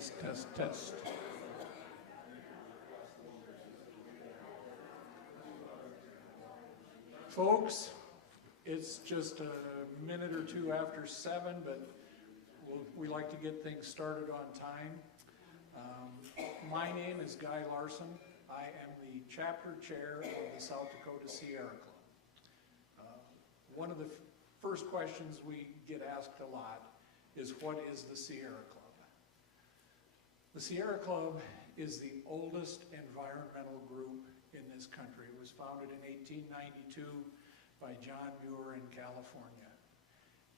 Test, test, test. Folks, it's just a minute or two after 7, but we like to get things started on time. My name is Guy Larson. I am the chapter chair of the South Dakota Sierra Club. One of the first questions we get asked a lot is, what is the Sierra Club? The Sierra Club is the oldest environmental group in this country. It was founded in 1892 by John Muir in California.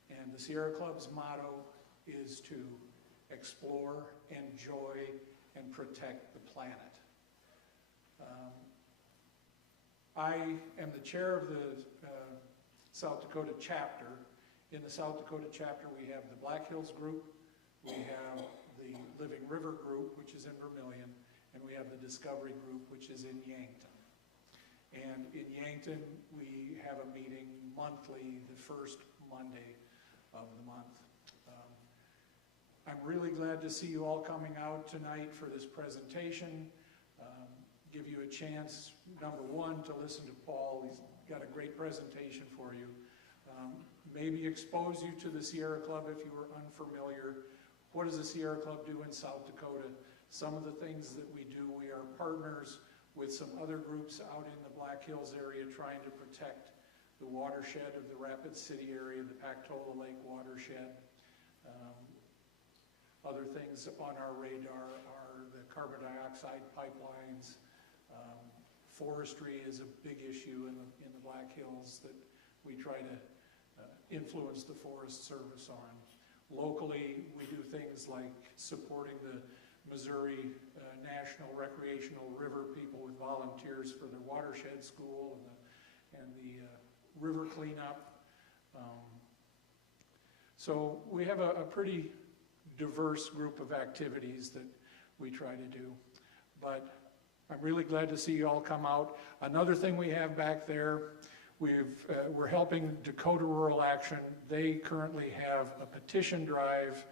And the Sierra Club's motto is to explore, enjoy, and protect the planet. I am the chair of the South Dakota chapter. In the South Dakota chapter, we have the Black Hills group, we have the Living River group, which is in Vermilion, and we have the Discovery group, which is in Yankton. And in Yankton, we have a meeting monthly, the first Monday of the month. I'm really glad to see you all coming out tonight for this presentation. Give you a chance, number one, to listen to Paul. He's got a great presentation for you. Maybe expose you to the Sierra Club if you were unfamiliar. What does the Sierra Club do in South Dakota? Some of the things that we do, we are partners with some other groups out in the Black Hills area trying to protect the watershed of the Rapid City area, the Pactola Lake watershed. Other things on our radar are the carbon dioxide pipelines. Forestry is a big issue in the Black Hills that we try to influence the Forest Service on. Locally, we do things like supporting the Missouri National Recreational River people with volunteers for their watershed school and the river cleanup. So we have a pretty diverse group of activities that we try to do. But I'm really glad to see you all come out. Another thing we have back there, we're helping Dakota Rural Action. They currently have a petition drive.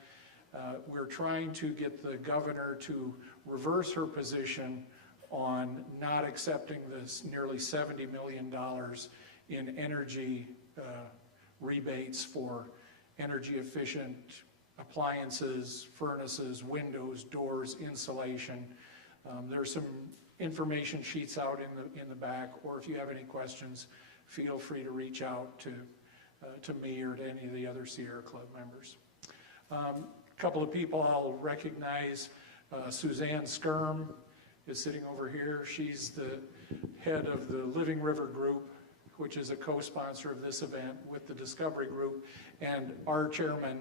We're trying to get the governor to reverse her position on not accepting this nearly $70 million in energy rebates for energy efficient appliances, furnaces, windows, doors, insulation. There's some information sheets out in the back, or if you have any questions, feel free to reach out to me or to any of the other Sierra Club members. A couple of people I'll recognize. Suzanne Skirm is sitting over here. She's the head of the Living River Group, which is a co-sponsor of this event with the Discovery Group, and our chairman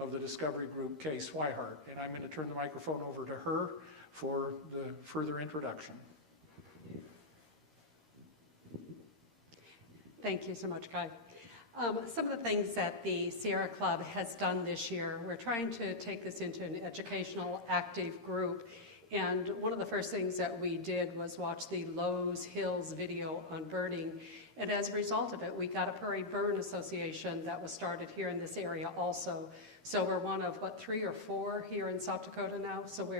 of the Discovery Group, Kay Swihart. And I'm going to turn the microphone over to her for the further introduction. Thank you so much, Guy. Some of the things that the Sierra Club has done this year, we're trying to take this into an educational, active group. And one of the first things that we did was watch the Lowe's Hills video on birding. And as a result of it, we got a Prairie Burn Association that was started here in this area also. So we're one of, 3 or 4 here in South Dakota now. So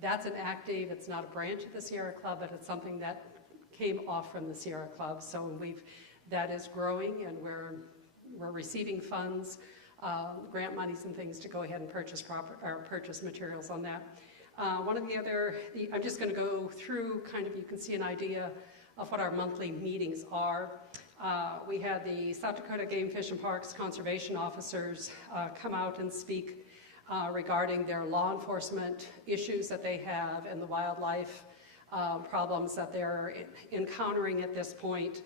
that's an active, it's not a branch of the Sierra Club, but it's something that came off from the Sierra Club. So that is growing, and we're receiving funds, grant monies and things to go ahead and purchase materials on that. One of I'm just going to go through you can see an idea of what our monthly meetings are. We had the South Dakota Game, Fish, and Parks conservation officers come out and speak regarding their law enforcement issues that they have and the wildlife problems that they're encountering at this point.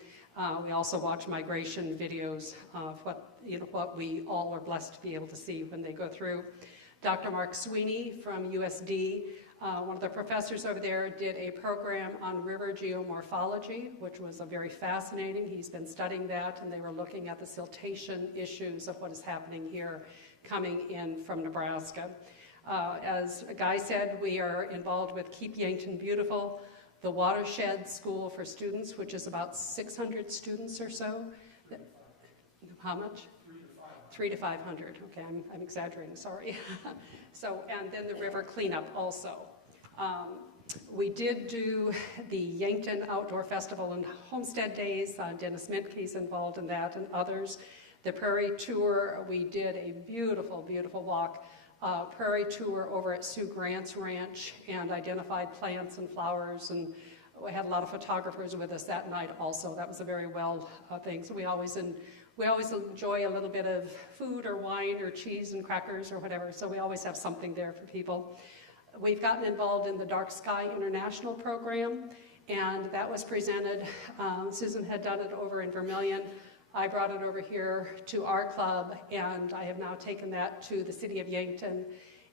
We also watch migration videos of what we all are blessed to be able to see when they go through. Dr. Mark Sweeney from USD, one of the professors over there, did a program on river geomorphology, which was very fascinating. He's been studying that, and they were looking at the siltation issues of what is happening here coming in from Nebraska. As Guy said, we are involved with Keep Yankton Beautiful, the Watershed School for Students, which is about 600 students or so. How much? 300 to 500. Okay, I'm exaggerating, sorry. So, and then the river cleanup also. We did do the Yankton Outdoor Festival and Homestead Days. Dennis Mintke's involved in that and others. The Prairie Tour, we did a beautiful, beautiful walk. Prairie Tour over at Sue Grant's ranch and identified plants and flowers, and we had a lot of photographers with us that night also. That was a very well thing. So we always enjoy a little bit of food or wine or cheese and crackers or whatever, so we always have something there for people. We've gotten involved in the Dark Sky International program, and that was presented. Susan had done it over in Vermilion. I brought it over here to our club, and I have now taken that to the city of Yankton,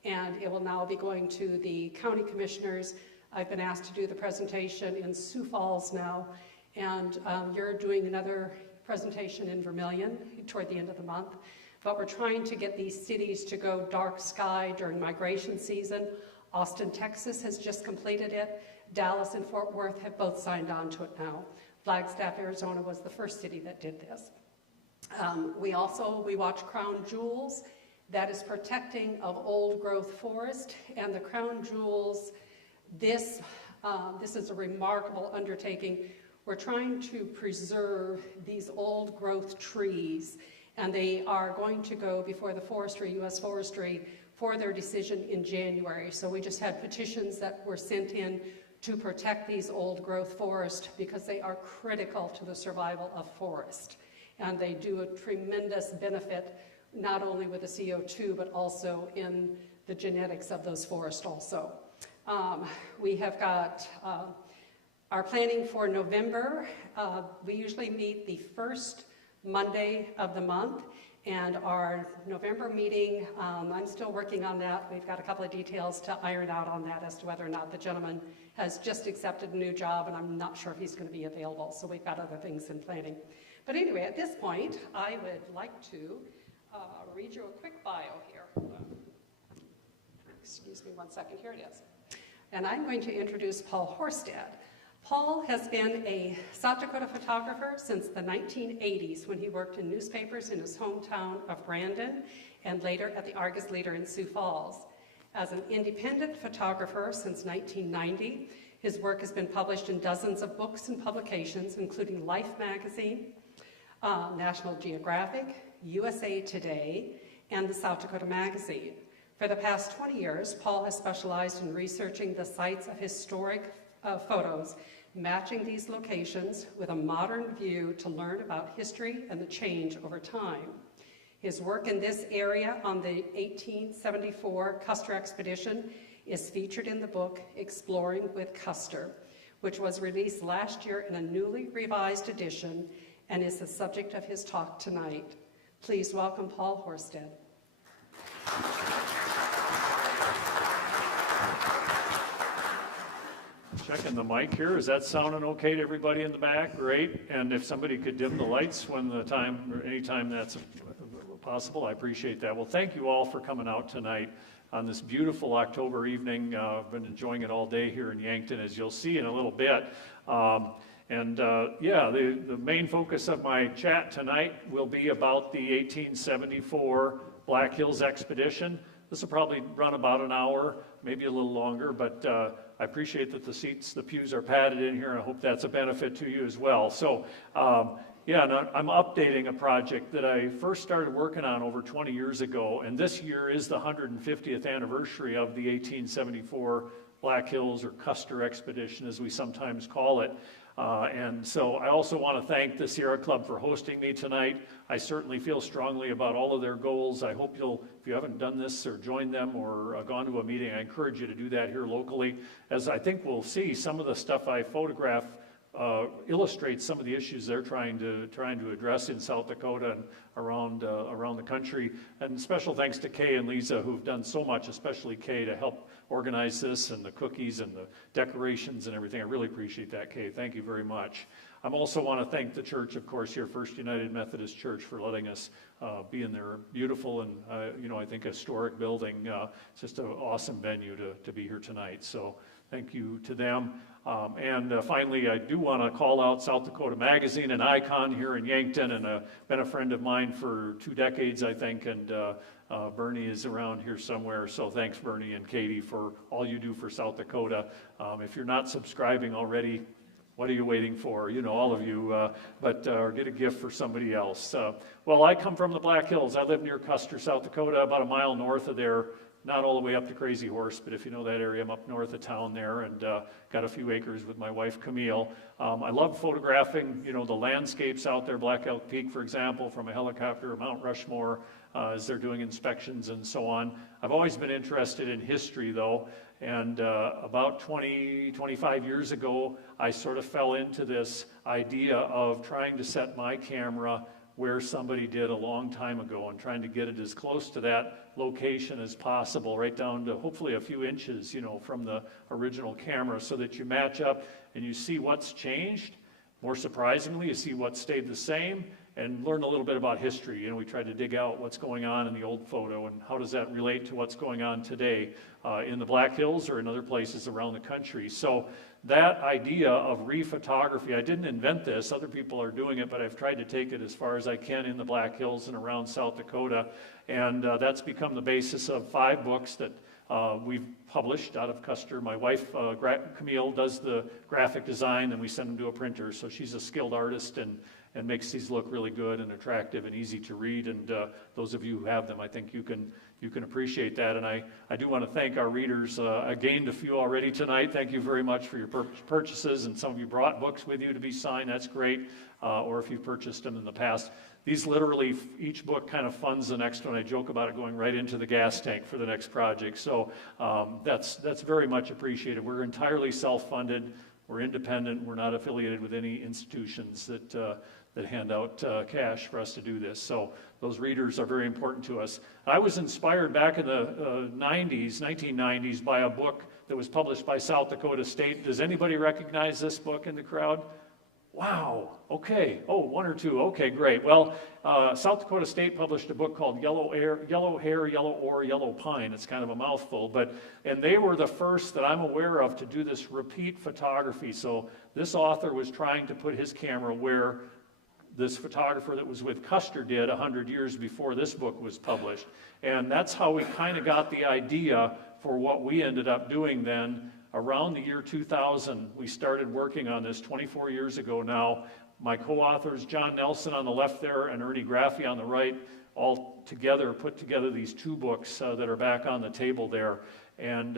and it will now be going to the county commissioners. I've been asked to do the presentation in Sioux Falls now, and you're doing another presentation in Vermilion toward the end of the month. But we're trying to get these cities to go dark sky during migration season. Austin, Texas has just completed it. Dallas and Fort Worth have both signed on to it now. Flagstaff, Arizona was the first city that did this. We watch Crown Jewels. That is protecting of old growth forest, and the Crown Jewels, this is a remarkable undertaking. We're trying to preserve these old growth trees, and they are going to go before the forestry, U.S. Forestry, for their decision in January. So we just had petitions that were sent in to protect these old growth forests because they are critical to the survival of forest. And they do a tremendous benefit, not only with the CO2, but also in the genetics of those forests also. We have got our planning for November. We usually meet the first Monday of the month. And our November meeting, I'm still working on that. We've got a couple of details to iron out on that as to whether or not the gentleman has just accepted a new job, and I'm not sure if he's going to be available. So we've got other things in planning. But anyway, at this point, I would like to read you a quick bio here. Excuse me one second. Here it is. And I'm going to introduce Paul Horsted. Paul has been a South Dakota photographer since the 1980s when he worked in newspapers in his hometown of Brandon and later at the Argus Leader in Sioux Falls. As an independent photographer since 1990, his work has been published in dozens of books and publications, including Life magazine, National Geographic, USA Today, and the South Dakota Magazine. For the past 20 years, Paul has specialized in researching the sites of historic photos, matching these locations with a modern view to learn about history and the change over time. His work in this area on the 1874 Custer expedition is featured in the book Exploring with Custer, which was released last year in a newly revised edition and is the subject of his talk tonight. Please welcome Paul Horsted. Checking the mic here. Is that sounding okay to everybody in the back? Great. And if somebody could dim the lights when the time, or anytime that's possible, I appreciate that. Well, thank you all for coming out tonight on this beautiful October evening. I've been enjoying it all day here in Yankton, as you'll see in a little bit. The main focus of my chat tonight will be about the 1874 Black Hills expedition. This will probably run about an hour, maybe a little longer, but I appreciate that the pews are padded in here, and I hope that's a benefit to you as well. So, I'm updating a project that I first started working on over 20 years ago, and this year is the 150th anniversary of the 1874 Black Hills or Custer expedition, as we sometimes call it. And so I also want to thank the Sierra Club for hosting me tonight. I certainly feel strongly about all of their goals. I hope if you haven't done this or joined them or gone to a meeting, I encourage you to do that here locally. As I think we'll see, some of the stuff I photograph illustrates some of the issues they're trying to address in South Dakota and around the country. And special thanks to Kay and Lisa, who've done so much, especially Kay, to help organize this and the cookies and the decorations and everything. I really appreciate that, Kay. Thank you very much. I also want to thank the church, of course, here, First United Methodist Church, for letting us be in their beautiful and, I think historic building. It's just an awesome venue to be here tonight. So thank you to them. And finally, I do want to call out South Dakota Magazine, an icon here in Yankton, and been a friend of mine for 2 decades, I think, and Bernie is around here somewhere. So thanks, Bernie and Katie, for all you do for South Dakota. If you're not subscribing already, what are you waiting for? All of you, or get a gift for somebody else. Well, I come from the Black Hills. I live near Custer, South Dakota, about a mile north of there. Not all the way up to Crazy Horse, but if you know that area, I'm up north of town there, and got a few acres with my wife, Camille. I love photographing, the landscapes out there, Black Elk Peak, for example, from a helicopter, Mount Rushmore, as they're doing inspections and so on. I've always been interested in history, though, and about 25 years ago, I sort of fell into this idea of trying to set my camera where somebody did a long time ago and trying to get it as close to that location as possible, right down to hopefully a few inches, from the original camera, so that you match up and you see what's changed. More surprisingly, you see what stayed the same, and learn a little bit about history. We tried to dig out what's going on in the old photo and how does that relate to what's going on today in the Black Hills or in other places around the country. So that idea of rephotography, I didn't invent this, other people are doing it, but I've tried to take it as far as I can in the Black Hills and around South Dakota, and that's become the basis of 5 books that we've published out of Custer. My wife, Camille, does the graphic design, and we send them to a printer, so she's a skilled artist and makes these look really good and attractive and easy to read, and those of you who have them, I think you can appreciate that. And I do want to thank our readers. I gained a few already tonight. Thank you very much for your purchases, and some of you brought books with you to be signed. That's great, or if you've purchased them in the past. These literally, each book kind of funds the next one. I joke about it going right into the gas tank for the next project. So that's very much appreciated. We're entirely self-funded. We're independent. We're not affiliated with any institutions that hand out cash for us to do this. So those readers are very important to us. I was inspired back in the 1990s, by a book that was published by South Dakota State. Does anybody recognize this book in the crowd? Wow, okay. Oh, 1 or 2. Okay, great. Well, South Dakota State published a book called Yellow Hair, Yellow Ore, Yellow Pine. It's kind of a mouthful, and they were the first that I'm aware of to do this repeat photography. So this author was trying to put his camera where this photographer that was with Custer did 100 years before this book was published. And that's how we kind of got the idea for what we ended up doing then. Around the year 2000, we started working on this 24 years ago now. My co-authors, John Nelson on the left there and Ernie Graffi on the right, all together put together these 2 books that are back on the table there. And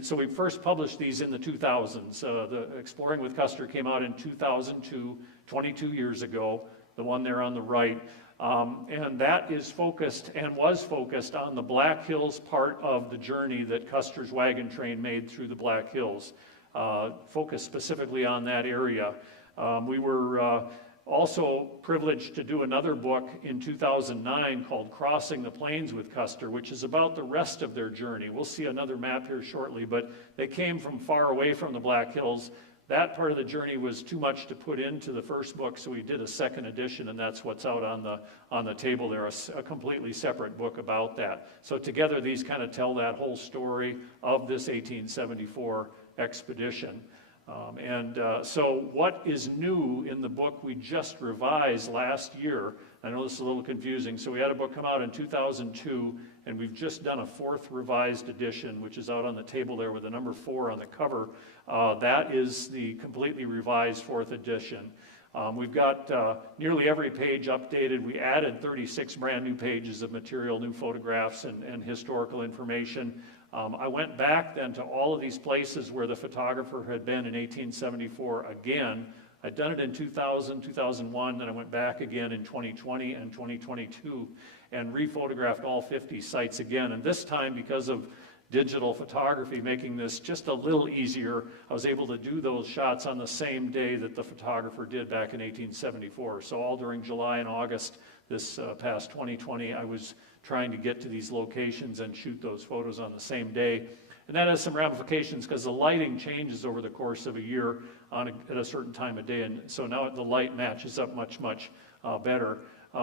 so we first published these in the 2000s. The Exploring with Custer came out in 2002, 22 years ago, the one there on the right. And that is focused and was focused on the Black Hills part of the journey that Custer's wagon train made through the Black Hills, focused specifically on that area. We were also privileged to do another book in 2009 called Crossing the Plains with Custer, which is about the rest of their journey. We'll see another map here shortly, but they came from far away from the Black Hills. That part of the journey was too much to put into the first book, so we did a second edition, and that's what's out on the table there, a completely separate book about that. So together these kind of tell that whole story of this 1874 expedition. So what is new in the book we just revised last year? I know this is a little confusing. So we had a book come out in 2002, and we've just done a 4th revised edition, which is out on the table there with the number 4 on the cover. That is the completely revised 4th edition. We've got nearly every page updated. We added 36 brand new pages of material, new photographs, and historical information. I went back then to all of these places where the photographer had been in 1874 again. I'd done it in 2000, 2001, then I went back again in 2020 and 2022 and rephotographed all 50 sites again. And this time, because of digital photography making this just a little easier, I was able to do those shots on the same day that the photographer did back in 1874. So all during July and August this past 2020, I was trying to get to these locations and shoot those photos on the same day. And that has some ramifications because the lighting changes over the course of a year at a certain time of day, and so now the light matches up much better.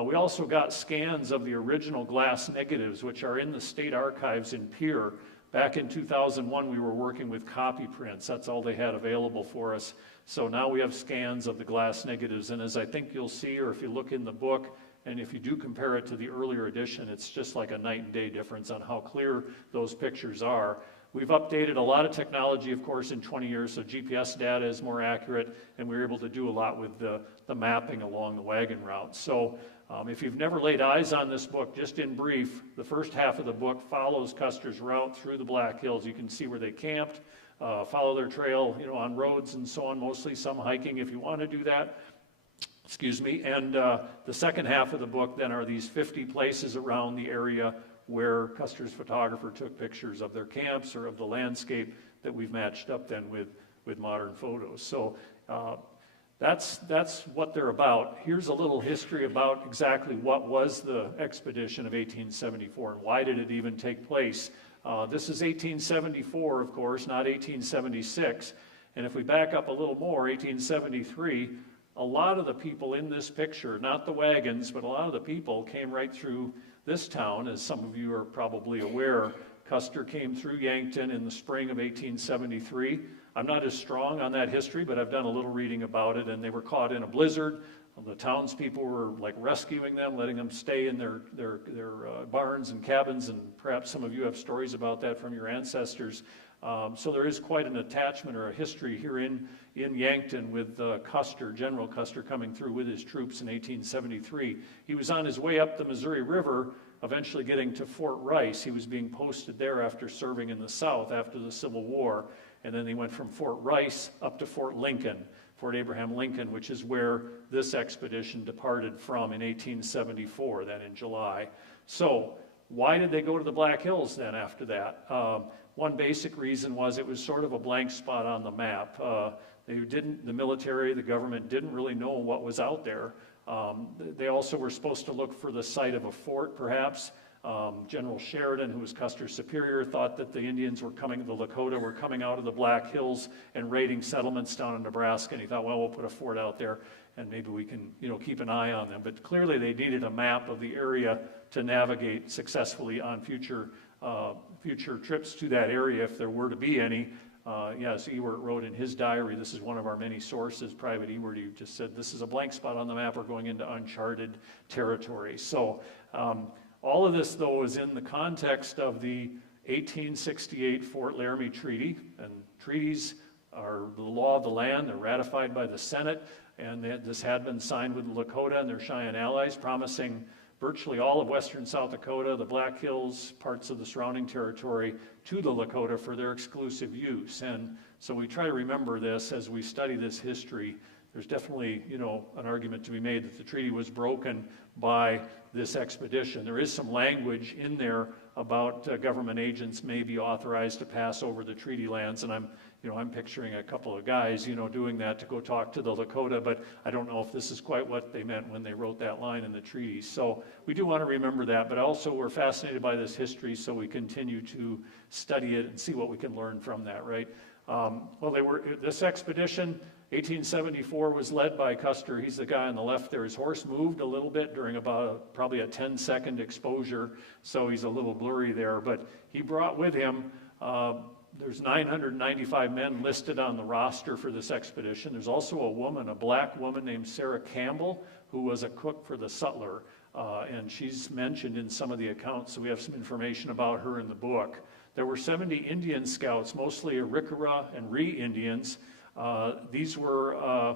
We also got scans of the original glass negatives, which are in the state archives in Pierre. Back in 2001, we were working with copy prints. That's all they had available for us. So now we have scans of the glass negatives, and as I think you'll see, or if you look in the book, and if you do compare it to the earlier edition, it's just like a night and day difference on how clear those pictures are. We've updated a lot of technology, of course, in 20 years, so GPS data is more accurate, and we're able to do a lot with the mapping along the wagon route. So if you've never laid eyes on this book, just in brief, the first half of the book follows Custer's route through the Black Hills. You can see where they camped, follow their trail, on roads and so on, mostly some hiking if you want to do that. Excuse me. And the second half of the book then are these 50 places around the area where Custer's photographer took pictures of their camps or of the landscape that we've matched up then with modern photos. So that's what they're about. Here's a little history about exactly what was the expedition of 1874 and why did it even take place. This is 1874, of course, not 1876. And if we back up a little more, 1873, a lot of the people in this picture, not the wagons, but a lot of the people came right through this town. As some of you are probably aware, Custer came through Yankton in the spring of 1873. I'm not as strong on that history, but I've done a little reading about it, and they were caught in a blizzard. The townspeople were like rescuing them, letting them stay in their barns and cabins, and perhaps some of you have stories about that from your ancestors. So there is quite an attachment or a history here in Yankton with Custer, General Custer, coming through with his troops in 1873. He was on his way up the Missouri River, eventually getting to Fort Rice. He was being posted there after serving in the South after the Civil War. And then he went from Fort Rice up to Fort Lincoln, Fort Abraham Lincoln, which is where this expedition departed from in 1874, then in July. So why did they go to the Black Hills then after that? One basic reason was it was sort of a blank spot on the map. The military, the government didn't really know what was out there. They also were supposed to look for the site of a fort, perhaps. General Sheridan, who was Custer's superior, thought that the Indians the Lakota were coming out of the Black Hills and raiding settlements down in Nebraska, and he thought, well, we'll put a fort out there and maybe we can, keep an eye on them. But clearly they needed a map of the area to navigate successfully on future trips to that area if there were to be any. Yes, Ewart wrote in his diary, this is one of our many sources, Private Ewart, he just said, this is a blank spot on the map, we're going into uncharted territory. So all of this, though, is in the context of the 1868 Fort Laramie Treaty, and treaties are the law of the land. They're ratified by the Senate, and this had been signed with the Lakota and their Cheyenne allies, promising virtually all of western South Dakota, the Black Hills, parts of the surrounding territory, to the Lakota for their exclusive use. And so we try to remember this as we study this history. There's definitely, an argument to be made that the treaty was broken by this expedition. There is some language in there about government agents may be authorized to pass over the treaty lands, and I'm picturing a couple of guys, doing that to go talk to the Lakota, but I don't know if this is quite what they meant when they wrote that line in the treaty. So we do want to remember that, but also we're fascinated by this history, so we continue to study it and see what we can learn from that, right? This expedition, 1874, was led by Custer. He's the guy on the left there. His horse moved a little bit during probably a 10-second exposure, so he's a little blurry there. But he brought with him, there's 995 men listed on the roster for this expedition. There's also a black woman named Sarah Campbell, who was a cook for the sutler, and she's mentioned in some of the accounts, so we have some information about her in the book. There were 70 Indian scouts, mostly Arikara and Ree Indians. These were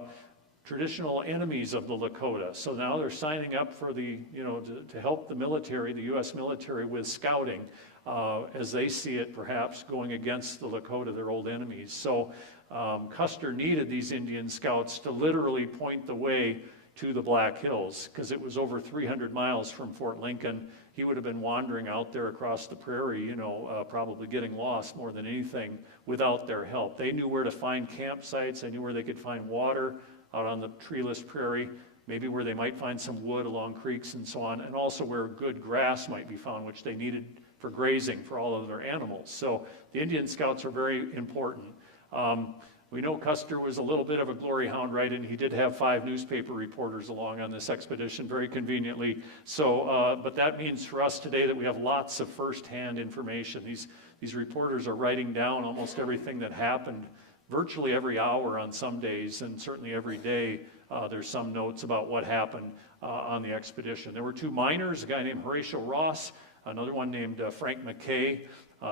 traditional enemies of the Lakota. So now they're signing up for to help the military, the U.S. military, with scouting, as they see it, perhaps going against the Lakota, their old enemies. So Custer needed these Indian scouts to literally point the way to the Black Hills, because it was over 300 miles from Fort Lincoln. He would have been wandering out there across the prairie, probably getting lost more than anything without their help. They knew where to find campsites. They knew where they could find water out on the treeless prairie. maybe where they might find some wood along creeks and so on, and also where good grass might be found, which they needed for grazing for all of their animals. So the Indian Scouts are very important. We know Custer was a little bit of a glory hound, right? And he did have 5 newspaper reporters along on this expedition, very conveniently. So, but that means for us today that we have lots of firsthand information. These reporters are writing down almost everything that happened virtually every hour on some days, and certainly every day there's some notes about what happened on the expedition. There were 2 miners, a guy named Horatio Ross, another one named Frank McKay.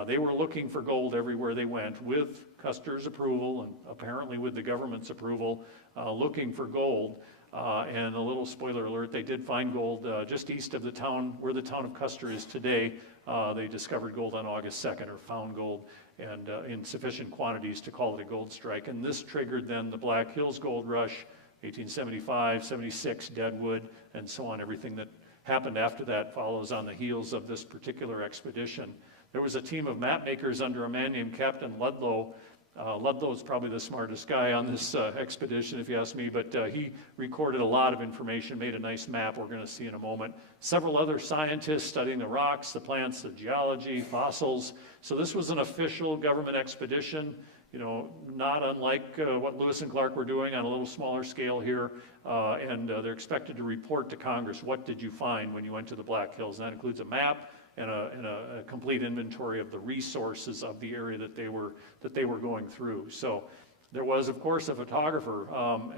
They were looking for gold everywhere they went with Custer's approval and apparently with the government's approval, looking for gold. And a little spoiler alert, they did find gold just east of the town, where the town of Custer is today. They discovered gold on August 2nd, or found gold, and in sufficient quantities to call it a gold strike. And this triggered then the Black Hills Gold Rush, 1875, 76, Deadwood, and so on. Everything that happened after that follows on the heels of this particular expedition. There was a team of map makers under a man named Captain Ludlow. Ludlow's probably the smartest guy on this expedition, if you ask me, but he recorded a lot of information, made a nice map we're going to see in a moment. Several other scientists studying the rocks, the plants, the geology, fossils. So this was an official government expedition, you know, not unlike what Lewis and Clark were doing on a little smaller scale here, and they're expected to report to Congress, what did you find when you went to the Black Hills? And that includes a map and a complete inventory of the resources of the area that they were going through. So there was, of course, a photographer,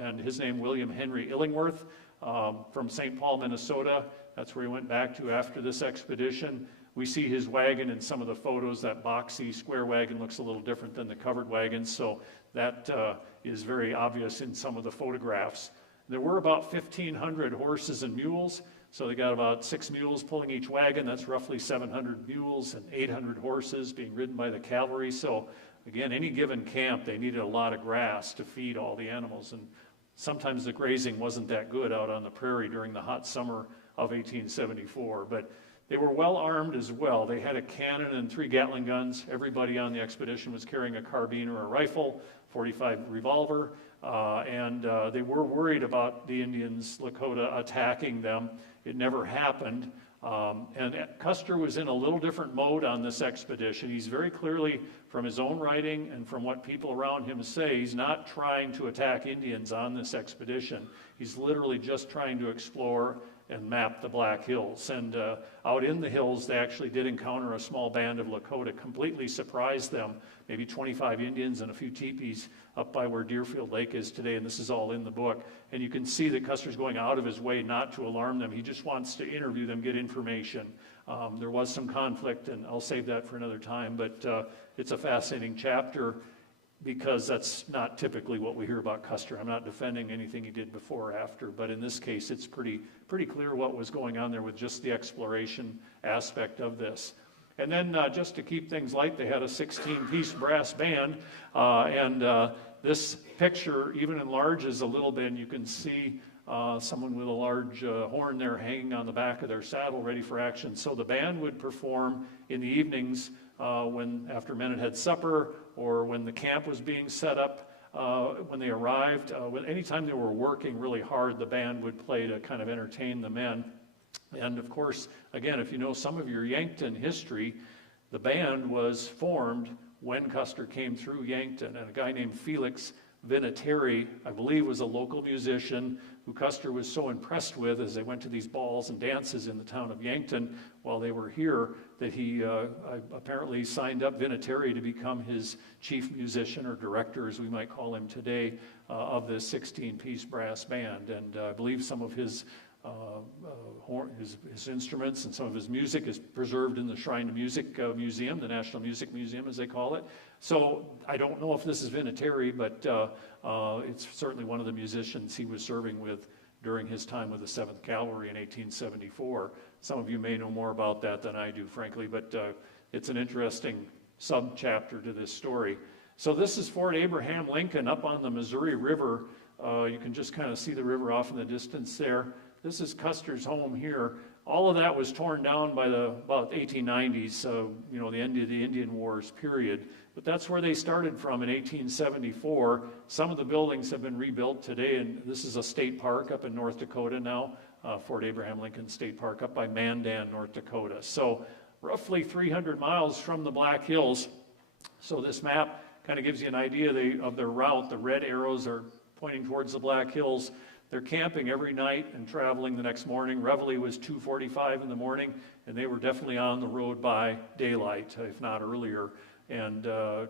and his name William Henry Illingworth, from St. Paul, Minnesota. That's where he went back to after this expedition. We see his wagon in some of the photos. That boxy square wagon looks a little different than the covered wagons, so that is very obvious in some of the photographs. There were about 1,500 horses and mules. So they got about 6 mules pulling each wagon. That's roughly 700 mules and 800 horses being ridden by the cavalry. So again, any given camp, they needed a lot of grass to feed all the animals. And sometimes the grazing wasn't that good out on the prairie during the hot summer of 1874. But they were well armed as well. They had a cannon and 3 Gatling guns. Everybody on the expedition was carrying a carbine or a rifle, 45 revolver. And they were worried about the Indians, Lakota, attacking them. It never happened. And Custer was in a little different mode on this expedition. He's very clearly, from his own writing and from what people around him say, he's not trying to attack Indians on this expedition. He's literally just trying to explore and map the Black Hills. And out in the hills, they actually did encounter a small band of Lakota, completely surprised them, maybe 25 Indians and a few teepees up by where Deerfield Lake is today, and this is all in the book. And you can see that Custer's going out of his way not to alarm them. He just wants to interview them, get information. There was some conflict, and I'll save that for another time, but it's a fascinating chapter because that's not typically what we hear about Custer. I'm not defending anything he did before or after, but in this case, it's pretty clear what was going on there with just the exploration aspect of this. And then just to keep things light, they had a 16-piece brass band, and this picture even enlarges a little bit, and you can see someone with a large horn there hanging on the back of their saddle ready for action. So the band would perform in the evenings when after men had had supper, or when the camp was being set up, when they arrived. Anytime they were working really hard, the band would play to kind of entertain the men. And of course, again, if you know some of your Yankton history, the band was formed when Custer came through Yankton, and a guy named Felix Vinatieri, I believe, was a local musician who Custer was so impressed with as they went to these balls and dances in the town of Yankton while they were here, that he apparently signed up Vinatieri to become his chief musician, or director as we might call him today, of this 16-piece brass band. And I believe some of his instruments and some of his music is preserved in the Shrine to Music Museum, the National Music Museum as they call it. So I don't know if this is Vinatieri, but it's certainly one of the musicians he was serving with during his time with the 7th Cavalry in 1874. Some of you may know more about that than I do, frankly, but it's an interesting sub-chapter to this story. So this is Fort Abraham Lincoln up on the Missouri River. You can just kind of see the river off in the distance there. This is Custer's home here. All of that was torn down by about 1890s, the end of the Indian Wars period. But that's where they started from in 1874. Some of the buildings have been rebuilt today, and this is a state park up in North Dakota now, Fort Abraham Lincoln State Park up by Mandan, North Dakota. So roughly 300 miles from the Black Hills. So this map kind of gives you an idea of their route. The red arrows are pointing towards the Black Hills. They're camping every night and traveling the next morning. Reveille was 2:45 in the morning, and they were definitely on the road by daylight, if not earlier, and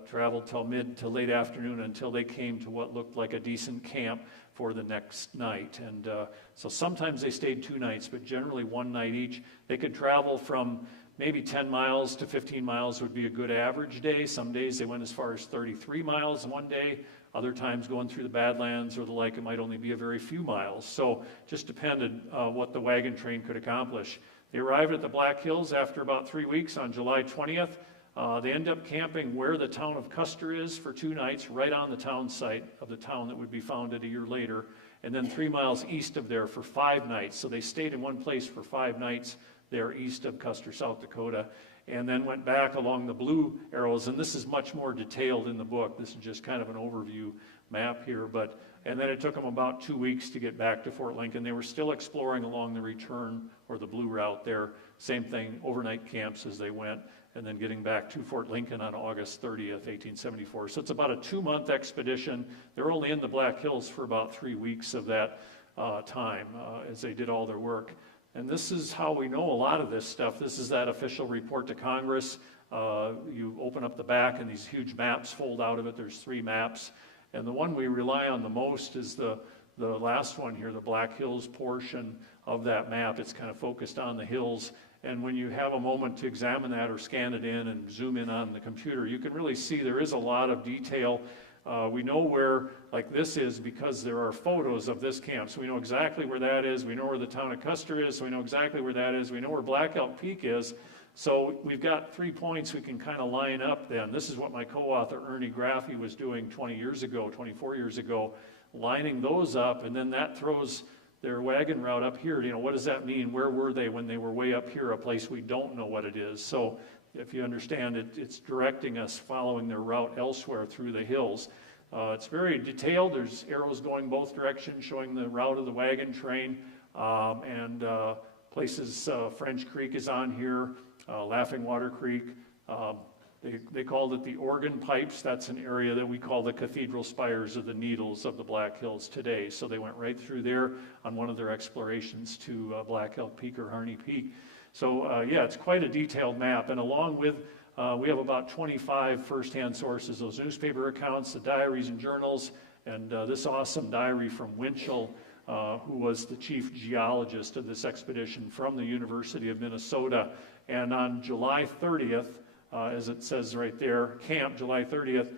traveled till mid to late afternoon until they came to what looked like a decent camp for the next night. And so sometimes they stayed 2 nights, but generally 1 night each. They could travel from maybe 10 miles to 15 miles would be a good average day. Some days they went as far as 33 miles one day. Other times going through the Badlands or the like, it might only be a very few miles. So just depended what the wagon train could accomplish. They arrived at the Black Hills after about 3 weeks on July 20th. They end up camping where the town of Custer is for 2 nights, right on the town site of the town that would be founded a year later, and then 3 miles east of there for 5 nights. So they stayed in one place for 5 nights there east of Custer, South Dakota, and then went back along the blue arrows, and this is much more detailed in the book. This is just kind of an overview map here, and then it took them about 2 weeks to get back to Fort Lincoln. They were still exploring along the return or the blue route there. Same thing, overnight camps as they went, and then getting back to Fort Lincoln on August 30th, 1874. So it's about a 2-month expedition. They're only in the Black Hills for about 3 weeks of that time as they did all their work. And this is how we know a lot of this stuff. This is that official report to Congress. You open up the back and these huge maps fold out of it. There's 3 maps. And the one we rely on the most is the last one here, the Black Hills portion of that map. It's kind of focused on the hills. And when you have a moment to examine that or scan it in and zoom in on the computer, you can really see there is a lot of detail. We know where, like this is, because there are photos of this camp. So we know exactly where that is. We know where the town of Custer is. So we know exactly where that is. We know where Black Elk Peak is. So we've got 3 points we can kind of line up then. This is what my co-author Ernie Graffey was doing 24 years ago, lining those up, and then that throws their wagon route up here. What does that mean? Where were they when they were way up here, a place we don't know what it is? So if you understand it, it's directing us following their route elsewhere through the hills. It's very detailed. There's arrows going both directions showing the route of the wagon train, and places, French Creek is on here, Laughing Water Creek. They called it the Organ Pipes. That's an area that we call the Cathedral Spires or the Needles of the Black Hills today. So they went right through there on one of their explorations to Black Elk Peak or Harney Peak. So yeah, it's quite a detailed map. And along with, we have about 25 firsthand sources, those newspaper accounts, the diaries and journals, and this awesome diary from Winchell, who was the chief geologist of this expedition from the University of Minnesota. And on July 30th, as it says right there, camp July 30th,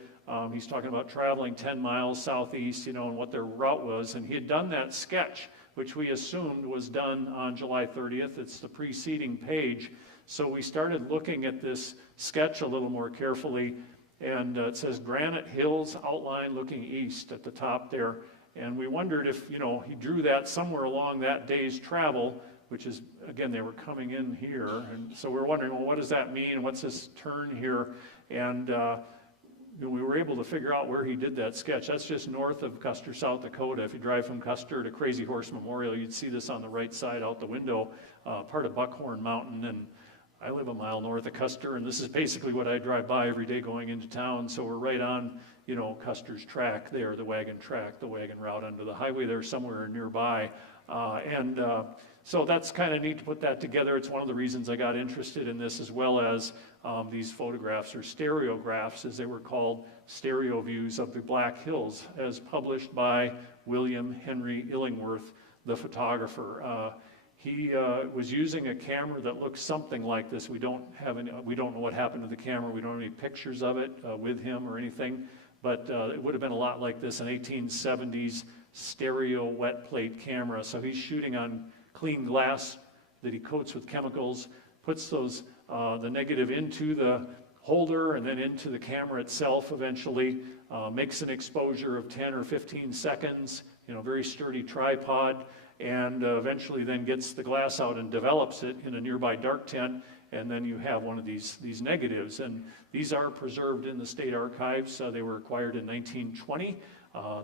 he's talking about traveling 10 miles southeast, and what their route was. And he had done that sketch, which we assumed was done on July 30th. It's the preceding page. So we started looking at this sketch a little more carefully, and it says Granite Hills outline looking east at the top there. And we wondered if, he drew that somewhere along that day's travel, which is, again, they were coming in here. And so we're wondering, well, what does that mean? What's this turn here? And we were able to figure out where he did that sketch. That's just north of Custer, South Dakota. If you drive from Custer to Crazy Horse Memorial, you'd see this on the right side out the window, part of Buckhorn Mountain. And I live a mile north of Custer, and this is basically what I drive by every day going into town. So we're right on, Custer's track there, the wagon route under the highway there somewhere nearby. So that's kind of neat to put that together. It's one of the reasons I got interested in this, as well as these photographs, or stereographs as they were called, stereo views of the Black Hills, as published by William Henry Illingworth, the photographer. He was using a camera that looks something like this. We don't know what happened to the camera. We don't have any pictures of it with him or anything, but it would have been a lot like this, an 1870s stereo wet plate camera. So he's shooting on clean glass that he coats with chemicals, puts those the negative into the holder and then into the camera itself eventually, makes an exposure of 10 or 15 seconds, very sturdy tripod, and eventually then gets the glass out and develops it in a nearby dark tent, and then you have one of these negatives. And these are preserved in the state archives. They were acquired in 1920.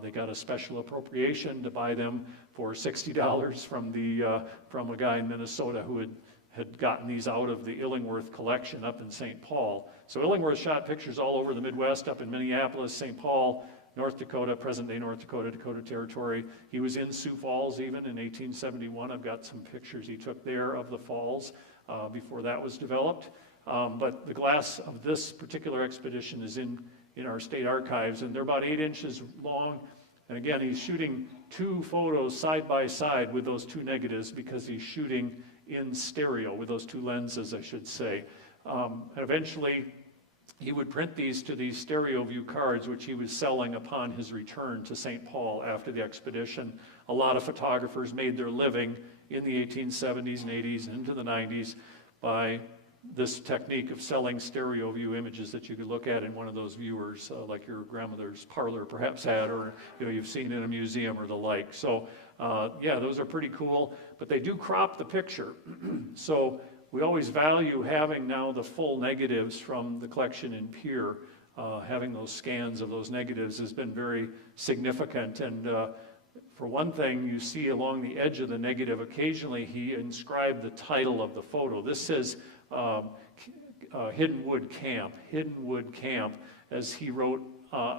They got a special appropriation to buy them for $60 from a guy in Minnesota who had gotten these out of the Illingworth collection up in St. Paul. So Illingworth shot pictures all over the Midwest, up in Minneapolis, St. Paul, North Dakota, present-day North Dakota, Dakota Territory. He was in Sioux Falls even in 1871. I've got some pictures he took there of the falls before that was developed. But the glass of this particular expedition is in our state archives, and they're about 8 inches long. And again, he's shooting 2 photos side by side with those 2 negatives because he's shooting in stereo with those 2 lenses, I should say. And eventually, he would print these to these stereo view cards, which he was selling upon his return to St. Paul after the expedition. A lot of photographers made their living in the 1870s and 80s and into the 90s by this technique of selling stereo view images that you could look at in one of those viewers, like your grandmother's parlor perhaps had, or you've seen in a museum or the like. So yeah, those are pretty cool, but they do crop the picture. So we always value having now the full negatives from the collection in Pierre. Having those scans of those negatives has been very significant. And for one thing, you see along the edge of the negative, occasionally he inscribed the title of the photo. This says Hidden Wood Camp, as he wrote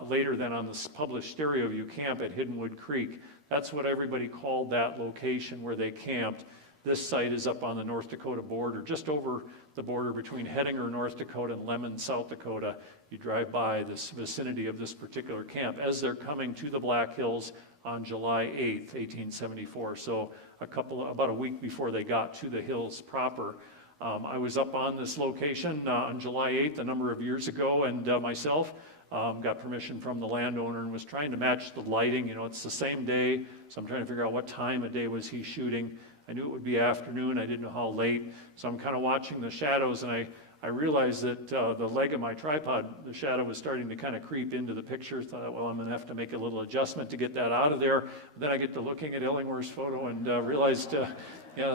later then on the published stereo view, Camp at Hidden Wood Creek. That's what everybody called that location where they camped. This site is up on the North Dakota border, just over the border between Hettinger, North Dakota, and Lemon, South Dakota. You drive by this vicinity of this particular camp as they're coming to the Black Hills on July 8th, 1874. So about a week before they got to the hills proper. I was up on this location on July 8th a number of years ago, and myself got permission from the landowner and was trying to match the lighting. It's the same day, so I'm trying to figure out what time of day was he shooting. I knew it would be afternoon. I didn't know how late. So I'm kind of watching the shadows, and I realized that the leg of my tripod, the shadow was starting to kind of creep into the picture. Thought, well, I'm going to have to make a little adjustment to get that out of there. Then I get to looking at Illingworth's photo and realized,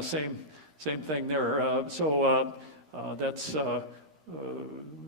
same thing there. So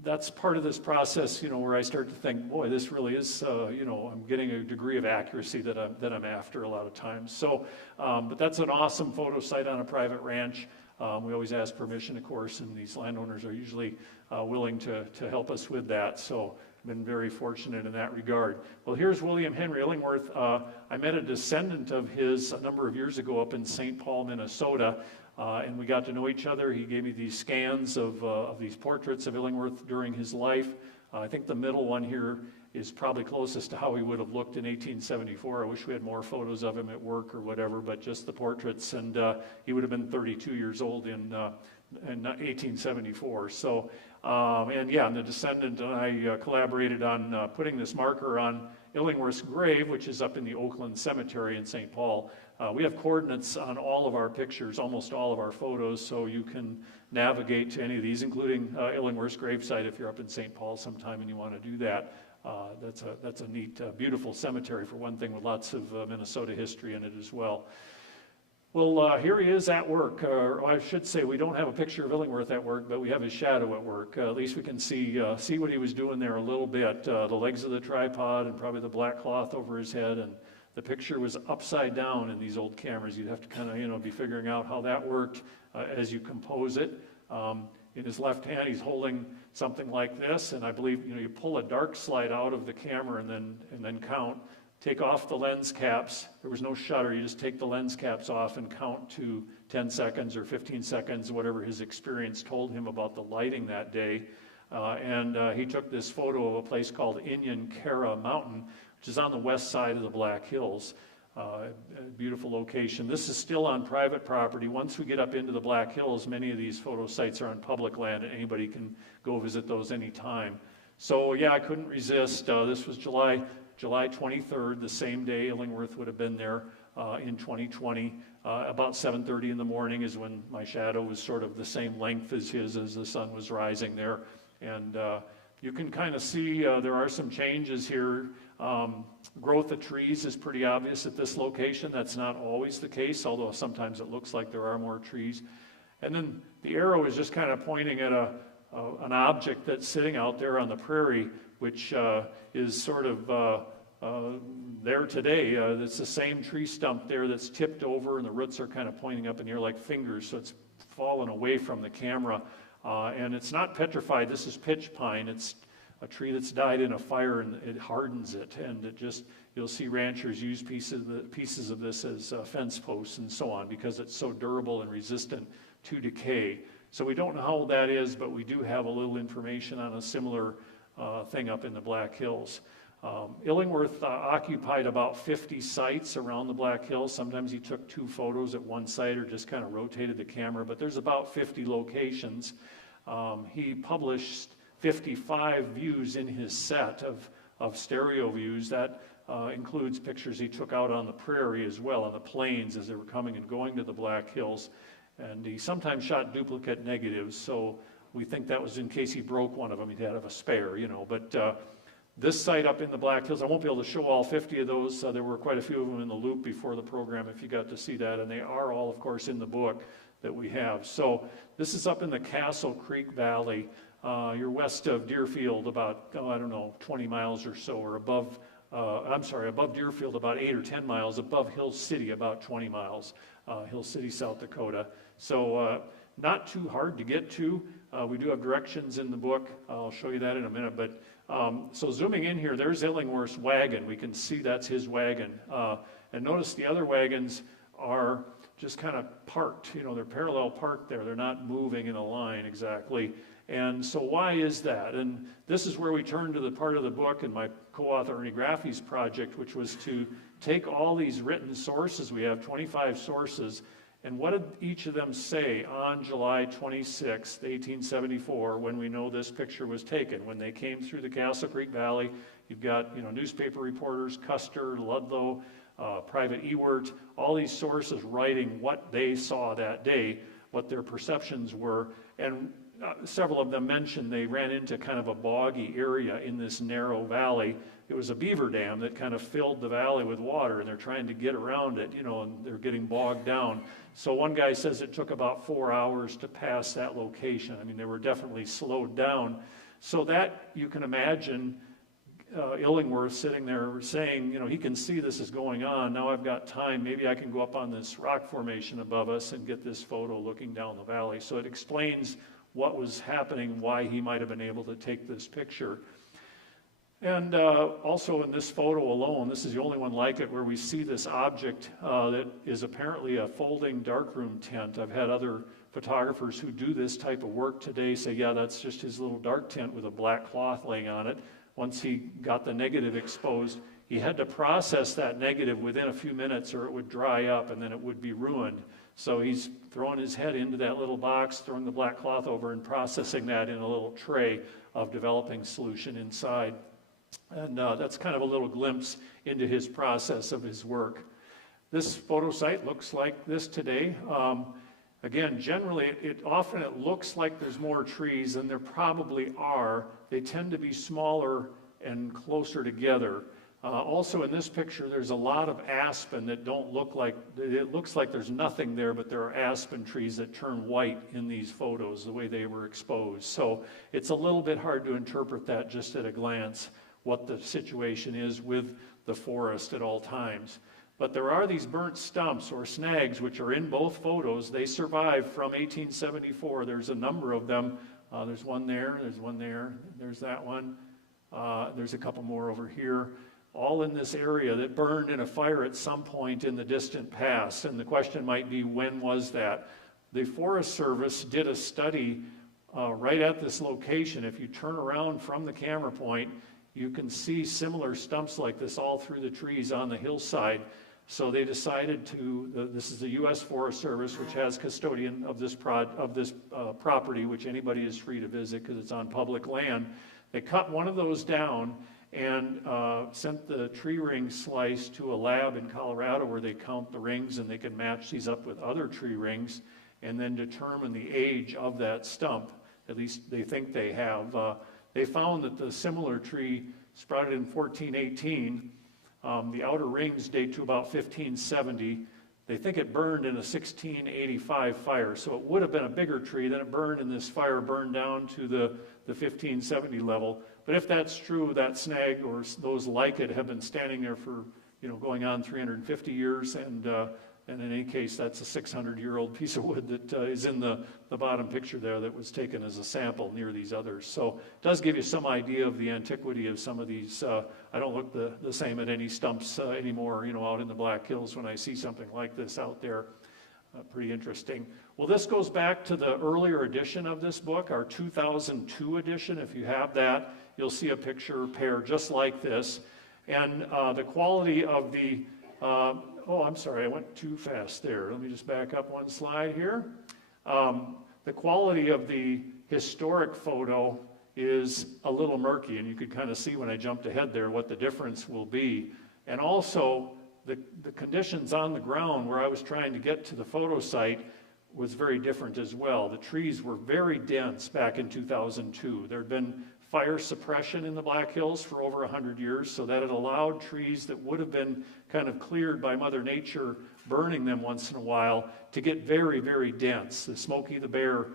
that's part of this process, where I start to think, boy, this really is, I'm getting a degree of accuracy that I'm after a lot of times. So, but that's an awesome photo site on a private ranch. We always ask permission, of course, and these landowners are usually willing to help us with that. So I've been very fortunate in that regard. Well, here's William Henry Illingworth. I met a descendant of his a number of years ago up in St. Paul, Minnesota. And we got to know each other. He gave me these scans of these portraits of Illingworth during his life. I think the middle one here is probably closest to how he would have looked in 1874. I wish we had more photos of him at work or whatever, but just the portraits. And he would have been 32 years old in 1874. So, and the descendant and I collaborated on putting this marker on Illingworth's grave, which is up in the Oakland Cemetery in St. Paul. We have coordinates on all of our pictures, almost all of our photos, so you can navigate to any of these, including Illingworth's gravesite if you're up in St. Paul sometime and you want to do that. That's a neat, beautiful cemetery, for one thing, with lots of Minnesota history in it as well. Well, here he is at work, or I should say we don't have a picture of Illingworth at work, but we have his shadow at work. At least we can see what he was doing there a little bit. The legs of the tripod and probably the black cloth over his head, and the picture was upside down in these old cameras. You'd have to kind of, be figuring out how that worked as you compose it. In his left hand, he's holding something like this, and I believe, you pull a dark slide out of the camera and then count. Take off the lens caps. There was no shutter. You just take the lens caps off and count to 10 seconds or 15 seconds, whatever his experience told him about the lighting that day. And he took this photo of a place called Inyan Cara Mountain, which is on the west side of the Black Hills. A beautiful location. This is still on private property. Once we get up into the Black Hills, many of these photo sites are on public land, and anybody can go visit those anytime. So yeah, I couldn't resist. This was July 23rd, the same day Illingworth would have been there in 2020. About 7:30 in the morning is when my shadow was sort of the same length as his as the sun was rising there. And you can kind of see there are some changes here. Growth of trees is pretty obvious at this location. That's not always the case, although sometimes it looks like there are more trees. And then the arrow is just kind of pointing at an object that's sitting out there on the prairie, which is sort of there today. It's the same tree stump there that's tipped over, and the roots are kind of pointing up in the air like fingers, so it's fallen away from the camera. And it's not petrified. This is pitch pine. It's a tree that's died in a fire, and it hardens it, and it just, you'll see ranchers use pieces of this as fence posts and so on, because it's so durable and resistant to decay. So we don't know how old that is, but we do have a little information on a similar thing up in the Black Hills. Illingworth occupied about 50 sites around the Black Hills. Sometimes he took 2 photos at one site or just kind of rotated the camera, but there's about 50 locations. He published 55 views in his set of stereo views. That includes pictures he took out on the prairie as well, on the plains as they were coming and going to the Black Hills. And he sometimes shot duplicate negatives, so we think that was in case he broke one of them, he'd have a spare, you know. But this site up in the Black Hills, I won't be able to show all 50 of those. There were quite a few of them in the loop before the program if you got to see that, and they are all, of course, in the book that we have. So this is up in the Castle Creek Valley. You're west of Deerfield about, 20 miles or so, or above, above Deerfield about 8 or 10 miles, above Hill City about 20 miles, Hill City, South Dakota. So not too hard to get to. We do have directions in the book. I'll show you that in a minute. But so zooming in here, there's Illingworth's wagon. We can see that's his wagon. And notice the other wagons are just kind of parked. You know, they're parallel parked there. They're not moving in a line exactly. And so why is that? And this is where we turn to the part of the book and my co-author Ernie Graffy's project, which was to take all these written sources. We have 25 sources. And what did each of them say on July 26, 1874, when we know this picture was taken? When they came through the Castle Creek Valley, you've got, newspaper reporters, Custer, Ludlow, Private Ewert, all these sources writing what they saw that day, what their perceptions were. And several of them mentioned they ran into kind of a boggy area in this narrow valley. It was a beaver dam that kind of filled the valley with water, and they're trying to get around it, and they're getting bogged down. So one guy says it took about 4 hours to pass that location. I mean, they were definitely slowed down. So that, you can imagine Illingworth sitting there saying, he can see this is going on. Now I've got time. Maybe I can go up on this rock formation above us and get this photo looking down the valley. So it explains what was happening, why he might have been able to take this picture. And also in this photo alone, this is the only one like it where we see this object that is apparently a folding darkroom tent. I've had other photographers who do this type of work today say, yeah, that's just his little dark tent with a black cloth laying on it. Once he got the negative exposed, he had to process that negative within a few minutes or it would dry up and then it would be ruined. So he's throwing his head into that little box, throwing the black cloth over and processing that in a little tray of developing solution inside. And that's kind of a little glimpse into his process of his work. This photo site looks like this today. Again, generally, it looks like there's more trees than there probably are. They tend to be smaller and closer together. Also in this picture, there's a lot of aspen that don't look like, it looks like there's nothing there, but there are aspen trees that turn white in these photos, the way they were exposed. So it's a little bit hard to interpret that just at a glance, what the situation is with the forest at all times. But there are these burnt stumps or snags, which are in both photos. They survived from 1874. There's a number of them. There's one there, there's that one. There's a couple more over here, all in this area that burned in a fire at some point in the distant past. And the question might be, when was that? The Forest Service did a study right at this location. If you turn around from the camera point, you can see similar stumps like this all through the trees on the hillside. So they decided to, this is the U.S. Forest Service, which has custodian of this property, which anybody is free to visit because it's on public land. They cut one of those down and sent the tree ring slice to a lab in Colorado where they count the rings and they can match these up with other tree rings and then determine the age of that stump. At least they think they have. They found that the similar tree sprouted in 1418. The outer rings date to about 1570. They think it burned in a 1685 fire, so it would have been a bigger tree. Then it burned, and this fire burned down to the 1570 level. But if that's true, that snag or those like it have been standing there for, going on 350 years, and in any case, that's a 600-year-old piece of wood that is in the bottom picture there that was taken as a sample near these others. So it does give you some idea of the antiquity of some of these. I don't look the same at any stumps anymore, out in the Black Hills when I see something like this out there. Pretty interesting. Well, this goes back to the earlier edition of this book, our 2002 edition. If you have that, you'll see a picture pair just like this. And the quality of the I'm sorry, I went too fast there. Let me just back up one slide here. The quality of the historic photo is a little murky, and you could kind of see when I jumped ahead there what the difference will be. And also, the conditions on the ground where I was trying to get to the photo site was very different as well. The trees were very dense back in 2002. There had been fire suppression in the Black Hills for over 100 years, so that it allowed trees that would have been kind of cleared by Mother Nature, burning them once in a while, to get very, very dense. The Smokey the Bear,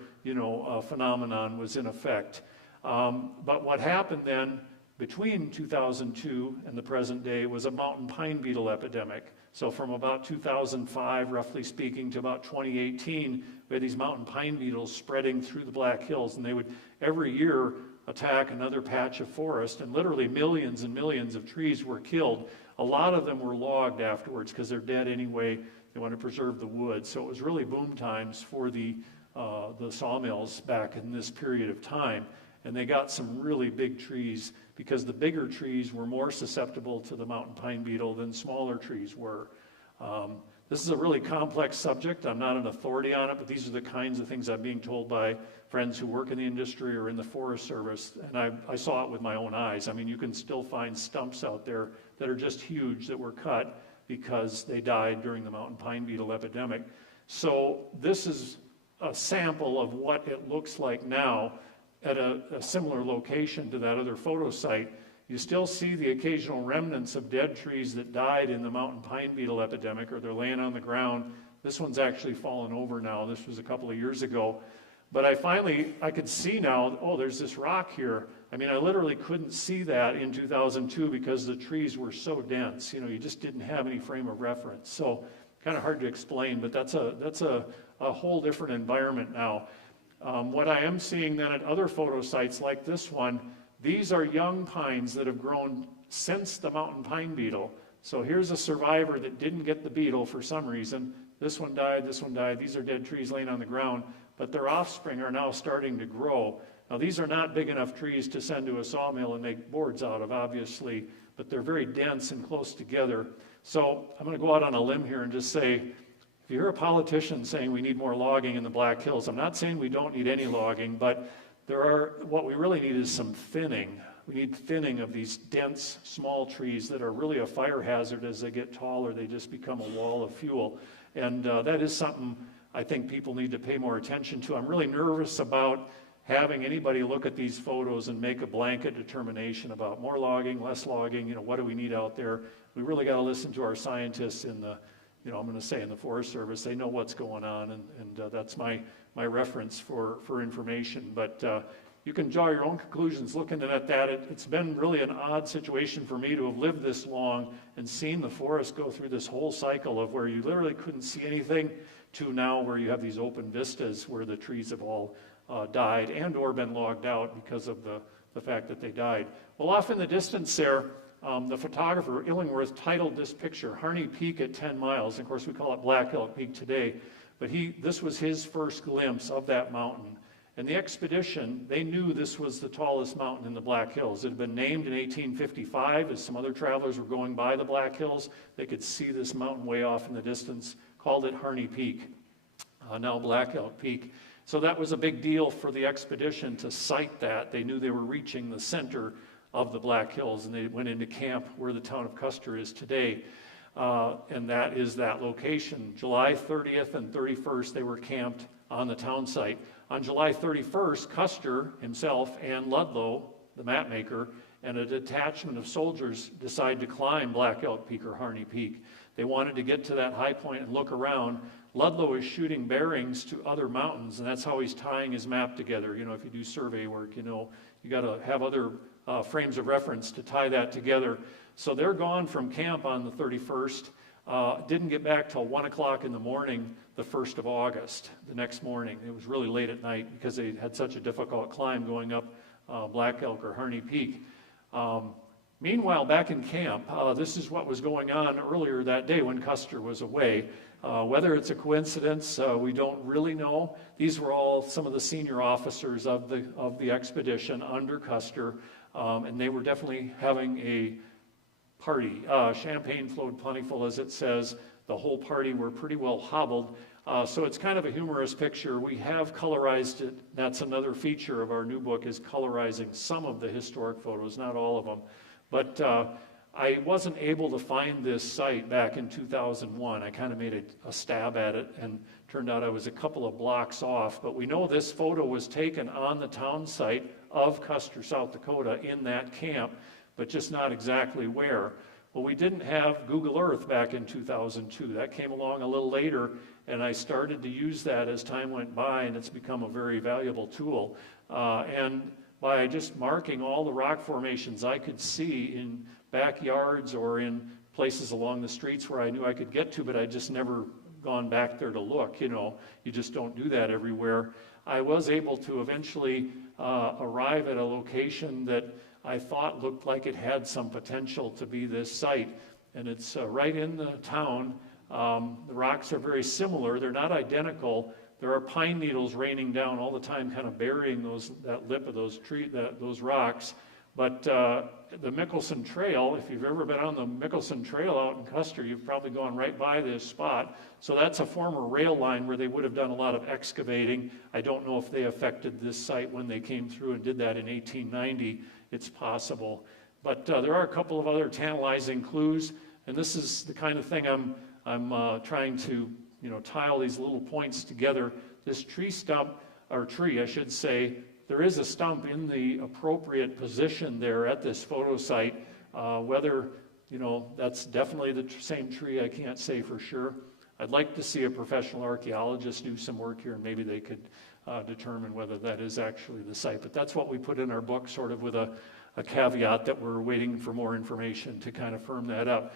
phenomenon was in effect. But what happened then between 2002 and the present day was a mountain pine beetle epidemic. So from about 2005, roughly speaking, to about 2018, we had these mountain pine beetles spreading through the Black Hills, and they would every year attack another patch of forest, and literally millions and millions of trees were killed. A lot of them were logged afterwards because they're dead anyway. They want to preserve the wood. So it was really boom times for the sawmills back in this period of time. And they got some really big trees because the bigger trees were more susceptible to the mountain pine beetle than smaller trees were. This is a really complex subject. I'm not an authority on it, but these are the kinds of things I'm being told by friends who work in the industry or in the Forest Service, and I saw it with my own eyes. I mean, you can still find stumps out there that are just huge that were cut because they died during the mountain pine beetle epidemic. So this is a sample of what it looks like now at a similar location to that other photo site. You still see the occasional remnants of dead trees that died in the mountain pine beetle epidemic, or they're laying on the ground. This one's actually fallen over now. This was a couple of years ago. But I could see now, there's this rock here. I mean, I literally couldn't see that in 2002 because the trees were so dense. You just didn't have any frame of reference. So kind of hard to explain, but that's a whole different environment now. What I am seeing then at other photo sites like this one, these are young pines that have grown since the mountain pine beetle. So here's a survivor that didn't get the beetle for some reason. This one died, this one died. These are dead trees laying on the ground, but their offspring are now starting to grow. Now these are not big enough trees to send to a sawmill and make boards out of, obviously, but they're very dense and close together. So I'm going to go out on a limb here and just say, if you hear a politician saying we need more logging in the Black Hills, I'm not saying we don't need any logging, but what we really need is some thinning. We need thinning of these dense, small trees that are really a fire hazard. As they get taller, they just become a wall of fuel. And that is something I think people need to pay more attention to. I'm really nervous about having anybody look at these photos and make a blanket determination about more logging, less logging, what do we need out there. We really got to listen to our scientists in the, I'm going to say in the Forest Service. They know what's going on, and that's my reference for information. But you can draw your own conclusions looking at that. It's been really an odd situation for me to have lived this long and seen the forest go through this whole cycle of where you literally couldn't see anything to now where you have these open vistas where the trees have all died and or been logged out because of the fact that they died. Well, off in the distance there, the photographer, Illingworth, titled this picture, Harney Peak at 10 miles. And of course, we call it Black Elk Peak today. But this was his first glimpse of that mountain. And the expedition, they knew this was the tallest mountain in the Black Hills. It had been named in 1855 as some other travelers were going by the Black Hills. They could see this mountain way off in the distance, called it Harney Peak, now Black Elk Peak. So that was a big deal for the expedition to site that. They knew they were reaching the center of the Black Hills, and they went into camp where the town of Custer is today. And that is that location. July 30th and 31st, they were camped on the town site. On July 31st, Custer himself and Ludlow, the map maker, and a detachment of soldiers decide to climb Black Elk Peak or Harney Peak. They wanted to get to that high point and look around. Ludlow is shooting bearings to other mountains, and that's how he's tying his map together. You know, if you do survey work, you know, you got to have other frames of reference to tie that together. So they're gone from camp on the 31st. Didn't get back till 1 o'clock in the morning, the 1st of August, the next morning. It was really late at night because they had such a difficult climb going up Black Elk or Harney Peak. Meanwhile, back in camp, this is what was going on earlier that day when Custer was away. Whether it's a coincidence, we don't really know. These were all some of the senior officers of the expedition under Custer, and they were definitely having a party. Champagne flowed plentiful, as it says. The whole party were pretty well hobbled. So it's kind of a humorous picture. We have colorized it. That's another feature of our new book, is colorizing some of the historic photos, not all of them. But I wasn't able to find this site back in 2001. I kind of made a stab at it, and turned out I was a couple of blocks off. But we know this photo was taken on the town site of Custer, South Dakota, in that camp, but just not exactly where. Well, we didn't have Google Earth back in 2002. That came along a little later, and I started to use that as time went by, and it's become a very valuable tool. And by just marking all the rock formations I could see in backyards or in places along the streets where I knew I could get to, but I just never gone back there to look. You know, you just don't do that everywhere. I was able to eventually arrive at a location that I thought looked like it had some potential to be this site, and it's right in the town. The rocks are very similar. They're not identical. There are pine needles raining down all the time, kind of burying that lip of those rocks. But the Mickelson Trail, if you've ever been on the Mickelson Trail out in Custer, you've probably gone right by this spot. So that's a former rail line where they would have done a lot of excavating. I don't know if they affected this site when they came through and did that in 1890. It's possible. But there are a couple of other tantalizing clues, and this is the kind of thing I'm trying to tie all these little points together. This tree stump, or tree, I should say, there is a stump in the appropriate position there at this photo site. Whether, that's definitely the same tree, I can't say for sure. I'd like to see a professional archaeologist do some work here, and maybe they could determine whether that is actually the site. But that's what we put in our book, sort of with a caveat that we're waiting for more information to kind of firm that up.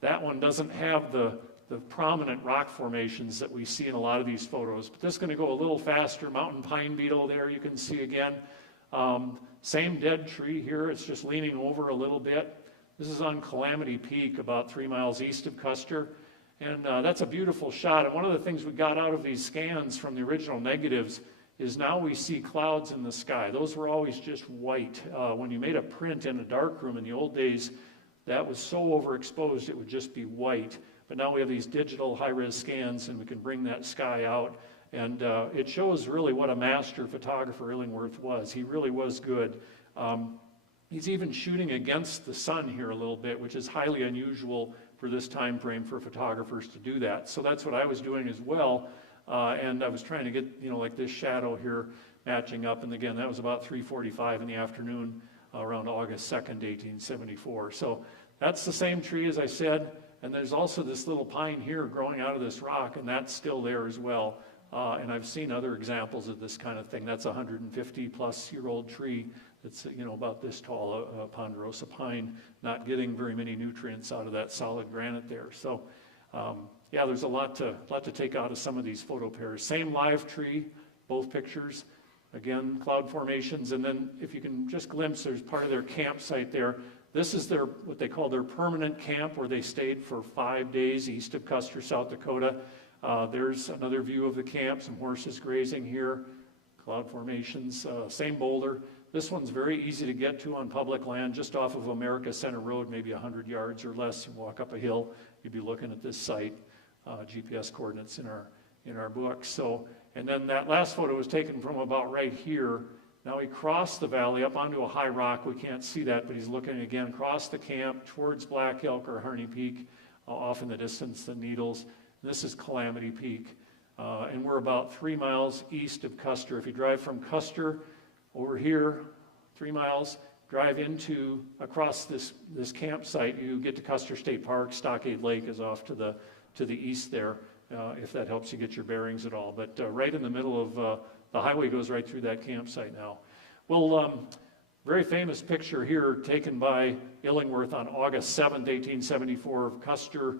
That one doesn't have the prominent rock formations that we see in a lot of these photos. But this is going to go a little faster. Mountain pine beetle there you can see again. Same dead tree here. It's just leaning over a little bit. This is on Calamity Peak, about 3 miles east of Custer. And that's a beautiful shot. And one of the things we got out of these scans from the original negatives is now we see clouds in the sky. Those were always just white. When you made a print in a darkroom in the old days, that was so overexposed it would just be white. But now we have these digital high-res scans, and we can bring that sky out. And it shows really what a master photographer Illingworth was. He really was good. He's even shooting against the sun here a little bit, which is highly unusual for this time frame for photographers to do that. So that's what I was doing as well. And I was trying to get, like this shadow here matching up. And again, that was about 3:45 in the afternoon around August 2nd, 1874. So that's the same tree, as I said. And there's also this little pine here growing out of this rock, and that's still there as well. And I've seen other examples of this kind of thing. That's a 150-plus-year-old tree that's about this tall, a ponderosa pine, not getting very many nutrients out of that solid granite there. So, yeah, there's a lot to take out of some of these photo pairs. Same live tree, both pictures. Again, cloud formations, and then if you can just glimpse, there's part of their campsite there. This is what they call their permanent camp, where they stayed for 5 days east of Custer, South Dakota. There's another view of the camp, some horses grazing here, cloud formations, same boulder. This one's very easy to get to on public land, just off of America Center Road, maybe 100 yards or less. You walk up a hill, you'd be looking at this site. GPS coordinates in our book. So, and then that last photo was taken from about right here. Now he crossed the valley up onto a high rock. We can't see that, but he's looking again across the camp towards Black Elk or Harney Peak, off in the distance, the Needles. And this is Calamity Peak. And we're about 3 miles east of Custer. If you drive from Custer over here, 3 miles, drive across this campsite, you get to Custer State Park. Stockade Lake is off to the east there, if that helps you get your bearings at all. But right in the middle of the highway goes right through that campsite now. Well, very famous picture here taken by Illingworth on August 7th, 1874, of Custer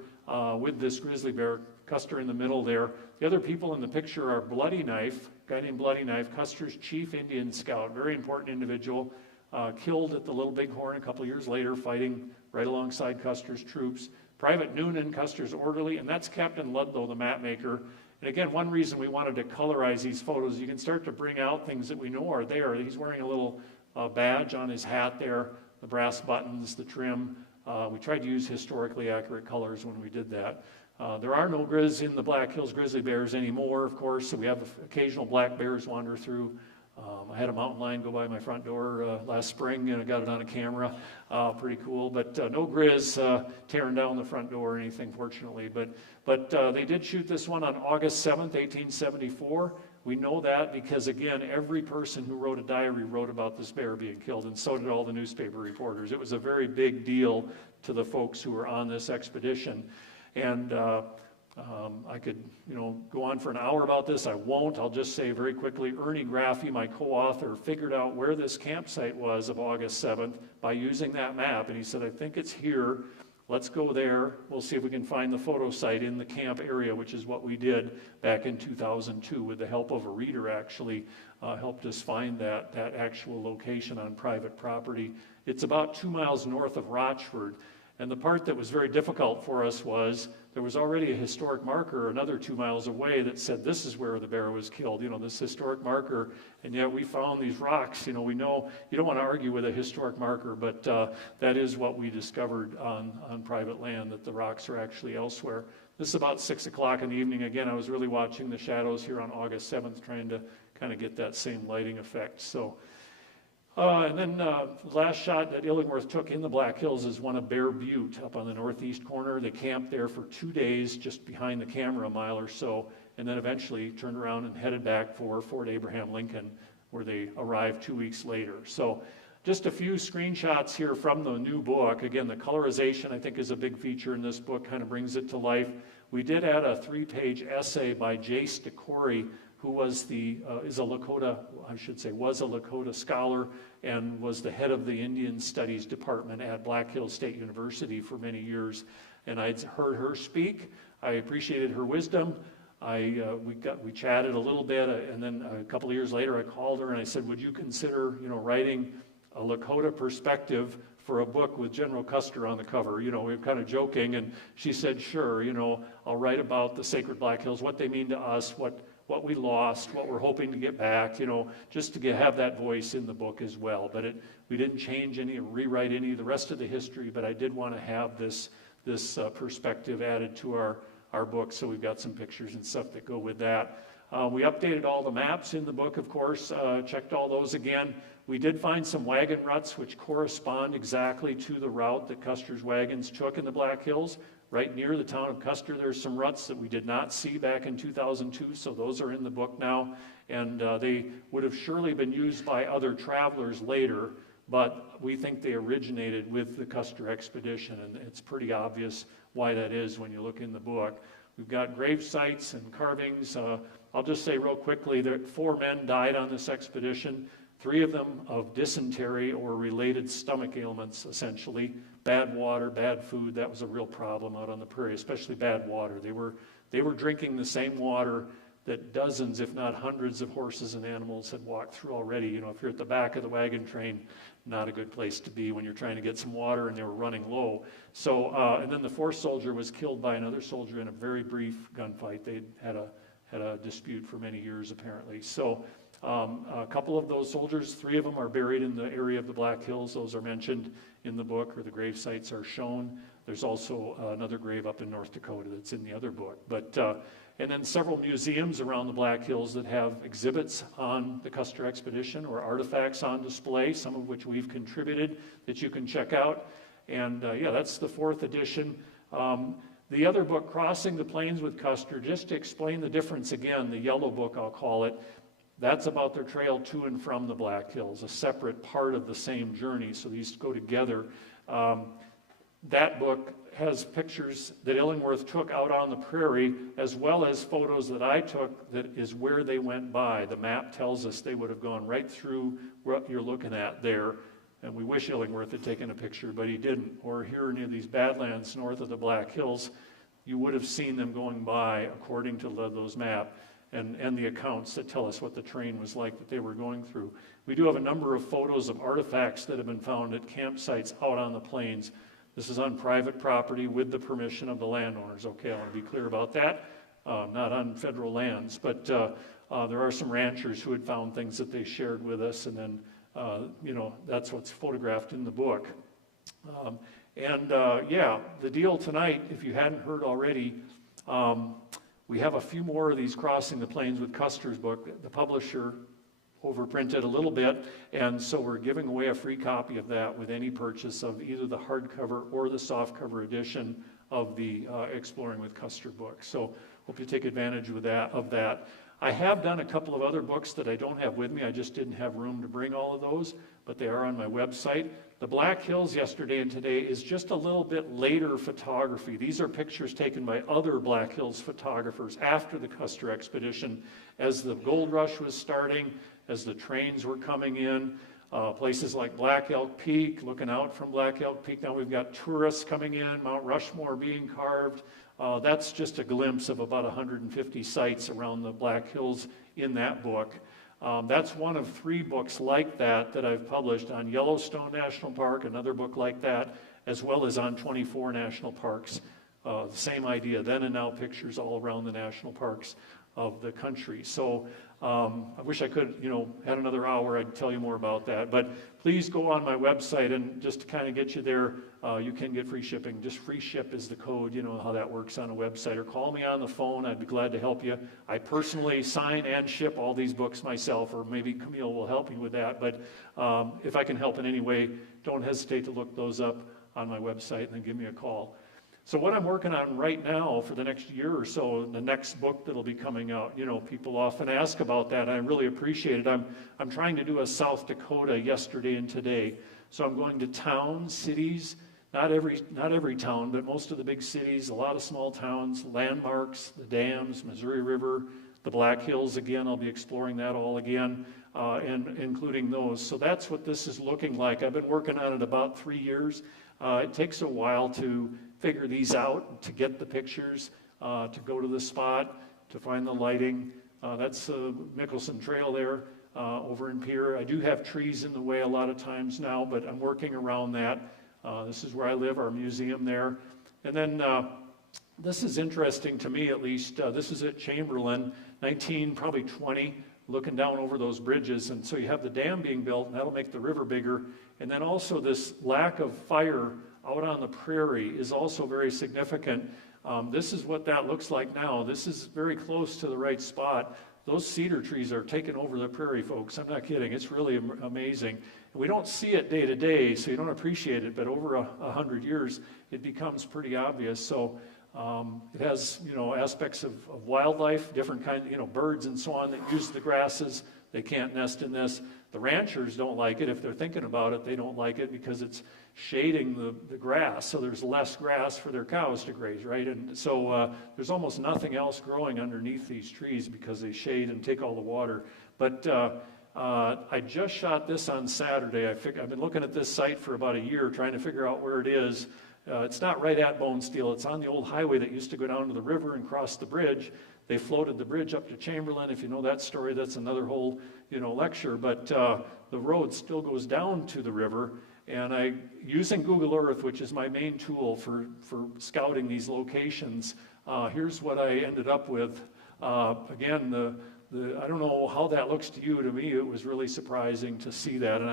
with this grizzly bear, Custer in the middle there. The other people in the picture are Bloody Knife, a guy named Bloody Knife, Custer's chief Indian scout, very important individual, killed at the Little Bighorn a couple of years later, fighting right alongside Custer's troops. Private Noonan, Custer's orderly, and that's Captain Ludlow, the map maker. And again, one reason we wanted to colorize these photos, you can start to bring out things that we know are there. He's wearing a little badge on his hat there, the brass buttons, the trim. We tried to use historically accurate colors when we did that. There are no grizz in the Black Hills grizzly bears anymore, of course, so we have occasional black bears wander through. I had a mountain lion go by my front door last spring, and I got it on a camera. Pretty cool, but no grizz tearing down the front door or anything, fortunately. But they did shoot this one on August 7th, 1874. We know that because, again, every person who wrote a diary wrote about this bear being killed, and so did all the newspaper reporters. It was a very big deal to the folks who were on this expedition. And I could, go on for an hour about this. I won't. I'll just say very quickly, Ernie Graffy, my co-author, figured out where this campsite was of August 7th by using that map. And he said, I think it's here. Let's go there. We'll see if we can find the photo site in the camp area, which is what we did back in 2002 with the help of a reader, actually helped us find that actual location on private property. It's about 2 miles north of Rochford. And the part that was very difficult for us was there was already a historic marker another 2 miles away that said this is where the bear was killed, this historic marker. And yet we found these rocks. We know you don't want to argue with a historic marker, but that is what we discovered on private land, that the rocks are actually elsewhere. This is about 6 o'clock in the evening. Again, I was really watching the shadows here on August 7th, trying to kind of get that same lighting effect. So. And then the last shot that Illingworth took in the Black Hills is one of Bear Butte up on the northeast corner. They camped there for 2 days just behind the camera, a mile or so, and then eventually turned around and headed back for Fort Abraham Lincoln, where they arrived 2 weeks later. So just a few screenshots here from the new book. Again, the colorization, I think, is a big feature in this book, kind of brings it to life. We did add a 3-page essay by Jace DeCory, who was was a Lakota scholar and was the head of the Indian Studies Department at Black Hills State University for many years. And I'd heard her speak. I appreciated her wisdom. We chatted a little bit, and then a couple of years later I called her and I said, would you consider writing a Lakota perspective for a book with General Custer on the cover? We were kind of joking, and she said, sure, I'll write about the Sacred Black Hills, what they mean to us, what we lost, what we're hoping to get back, just to have that voice in the book as well. But we didn't change any or rewrite any of the rest of the history, but I did want to have this perspective added to our book, so we've got some pictures and stuff that go with that. We updated all the maps in the book, of course, checked all those again. We did find some wagon ruts which correspond exactly to the route that Custer's wagons took in the Black Hills. Right near the town of Custer, there's some ruts that we did not see back in 2002, so those are in the book now. And they would have surely been used by other travelers later, but we think they originated with the Custer expedition, and it's pretty obvious why that is when you look in the book. We've got grave sites and carvings. I'll just say real quickly that 4 men died on this expedition, 3 of them of dysentery or related stomach ailments, essentially. Bad water, bad food, that was a real problem out on the prairie, especially bad water. They were drinking the same water that dozens, if not hundreds, of horses and animals had walked through already. If you're at the back of the wagon train, not a good place to be when you're trying to get some water and they were running low. So, and then the 4th soldier was killed by another soldier in a very brief gunfight. They had a dispute for many years, apparently. So, a couple of those soldiers, 3 of them are buried in the area of the Black Hills. Those are mentioned in the book, or the grave sites are shown. There's also another grave up in North Dakota that's in the other book. But and then several museums around the Black Hills that have exhibits on the Custer expedition or artifacts on display, some of which we've contributed that you can check out. And that's the 4th edition. The other book, Crossing the Plains with Custer, just to explain the difference again, the yellow book I'll call it, That's about their trail to and from the Black Hills, a separate part of the same journey, so these go together. That book has pictures that Illingworth took out on the prairie, as well as photos that I took that is where they went by. The map tells us they would have gone right through what you're looking at there, and we wish Illingworth had taken a picture, but he didn't. Or here near these Badlands north of the Black Hills, you would have seen them going by according to those maps and the accounts that tell us what the terrain was like that they were going through. We do have a number of photos of artifacts that have been found at campsites out on the plains. This is on private property with the permission of the landowners. Okay, I want to be clear about that. Not on federal lands, but there are some ranchers who had found things that they shared with us, and then, that's what's photographed in the book. Yeah, the deal tonight, if you hadn't heard already, we have a few more of these Crossing the Plains with Custer's book. The publisher overprinted a little bit, and so we're giving away a free copy of that with any purchase of either the hardcover or the softcover edition of the Exploring with Custer book. So hope you take advantage of that. I have done a couple of other books that I don't have with me. I just didn't have room to bring all of those, but they are on my website. The Black Hills yesterday and today is just a little bit later photography. These are pictures taken by other Black Hills photographers after the Custer expedition, as the gold rush was starting, as the trains were coming in. Places like Black Elk Peak, looking out from Black Elk Peak. Now we've got tourists coming in, Mount Rushmore being carved. That's just a glimpse of about 150 sites around the Black Hills in that book. That's one of 3 books like that I've published on Yellowstone National Park, another book like that, as well as on 24 national parks. The same idea, then and now pictures all around the national parks of the country. So I wish I could, had another hour, I'd tell you more about that. But please go on my website, and just to kind of get you there, you can get free shipping. Just free ship is the code, you know how that works on a website. Or call me on the phone, I'd be glad to help you. I personally sign and ship all these books myself, or maybe Camille will help you with that. But if I can help in any way, don't hesitate to look those up on my website and then give me a call. So what I'm working on right now for the next year or so, the next book that'll be coming out, people often ask about that, and I really appreciate it. I'm trying to do a South Dakota yesterday and today. So I'm going to towns, cities, not every town, but most of the big cities, a lot of small towns, landmarks, the dams, Missouri River, the Black Hills again. I'll be exploring that all again, and including those. So that's what this is looking like. I've been working on it about 3 years. It takes a while to figure these out, to get the pictures, to go to the spot, to find the lighting. That's Mickelson Trail there over in Pierre. I do have trees in the way a lot of times now, but I'm working around that. This is where I live, our museum there. And then this is interesting to me, at least. This is at Chamberlain, probably 20, looking down over those bridges. And so you have the dam being built, and that'll make the river bigger. And then also this lack of fire out on the prairie is also very significant. This is what that looks like now. This is very close to the right spot. Those cedar trees are taking over the prairie, folks. I'm not kidding. It's really amazing. We don't see it day to day, so you don't appreciate it, but over 100 years, it becomes pretty obvious. So it has, aspects of wildlife, different kinds, birds and so on that use the grasses. They can't nest in this. The ranchers don't like it. If they're thinking about it, they don't like it because it's shading the grass, so there's less grass for their cows to graze, right? And so there's almost nothing else growing underneath these trees because they shade and take all the water. But I just shot this on Saturday. I've been looking at this site for about a year, trying to figure out where it is. It's not right at Bone Steel. It's on the old highway that used to go down to the river and cross the bridge. They floated the bridge up to Chamberlain. If you know that story, that's another whole, lecture. But the road still goes down to the river. And using Google Earth, which is my main tool for scouting these locations, here's what I ended up with. Again, I don't know how that looks to you. To me, it was really surprising to see that. And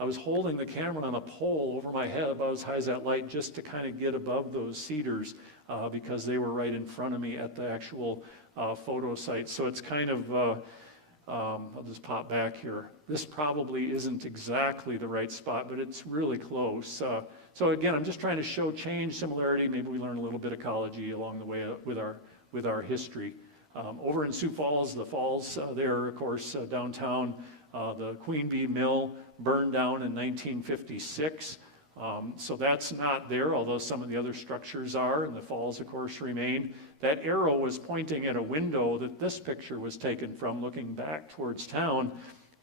I was holding the camera on a pole over my head about as high as that light, just to kind of get above those cedars because they were right in front of me at the actual photo site. So it's kind of, I'll just pop back here. This probably isn't exactly the right spot, but it's really close. So again, I'm just trying to show change, similarity. Maybe we learn a little bit of ecology along the way with our history. Over in Sioux Falls, the falls there, of course, downtown, the Queen Bee Mill burned down in 1956. So that's not there, although some of the other structures are, and the falls, of course, remain. That arrow was pointing at a window that this picture was taken from, looking back towards town.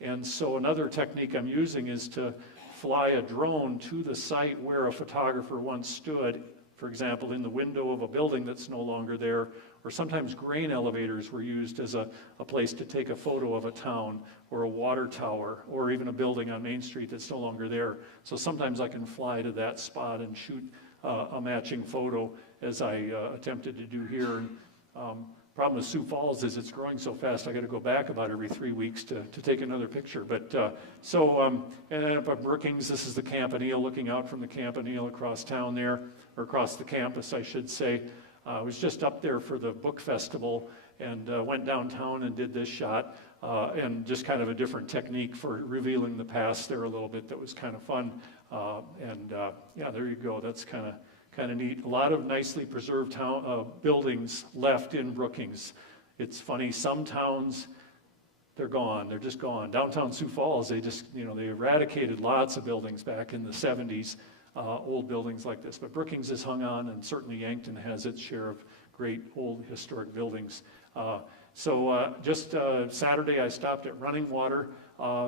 And so another technique I'm using is to fly a drone to the site where a photographer once stood, for example, in the window of a building that's no longer there, or sometimes grain elevators were used as a place to take a photo of a town, or a water tower, or even a building on Main Street that's no longer there. So sometimes I can fly to that spot and shoot a matching photo, as I attempted to do here. And, problem with Sioux Falls is it's growing so fast, I got to go back about every 3 weeks to take another picture. But and then up at Brookings, this is the Campanile, looking out from the Campanile across town there, or across the campus, I should say. I was just up there for the book festival and went downtown and did this shot, and just kind of a different technique for revealing the past there a little bit. That was kind of fun. Yeah, there you go. That's kind of neat. A lot of nicely preserved buildings left in Brookings. It's funny, some towns, they're gone. They're just gone. Downtown Sioux Falls, they eradicated lots of buildings back in the 70s, old buildings like this. But Brookings has hung on, and certainly Yankton has its share of great old historic buildings. Just Saturday, I stopped at Running Water.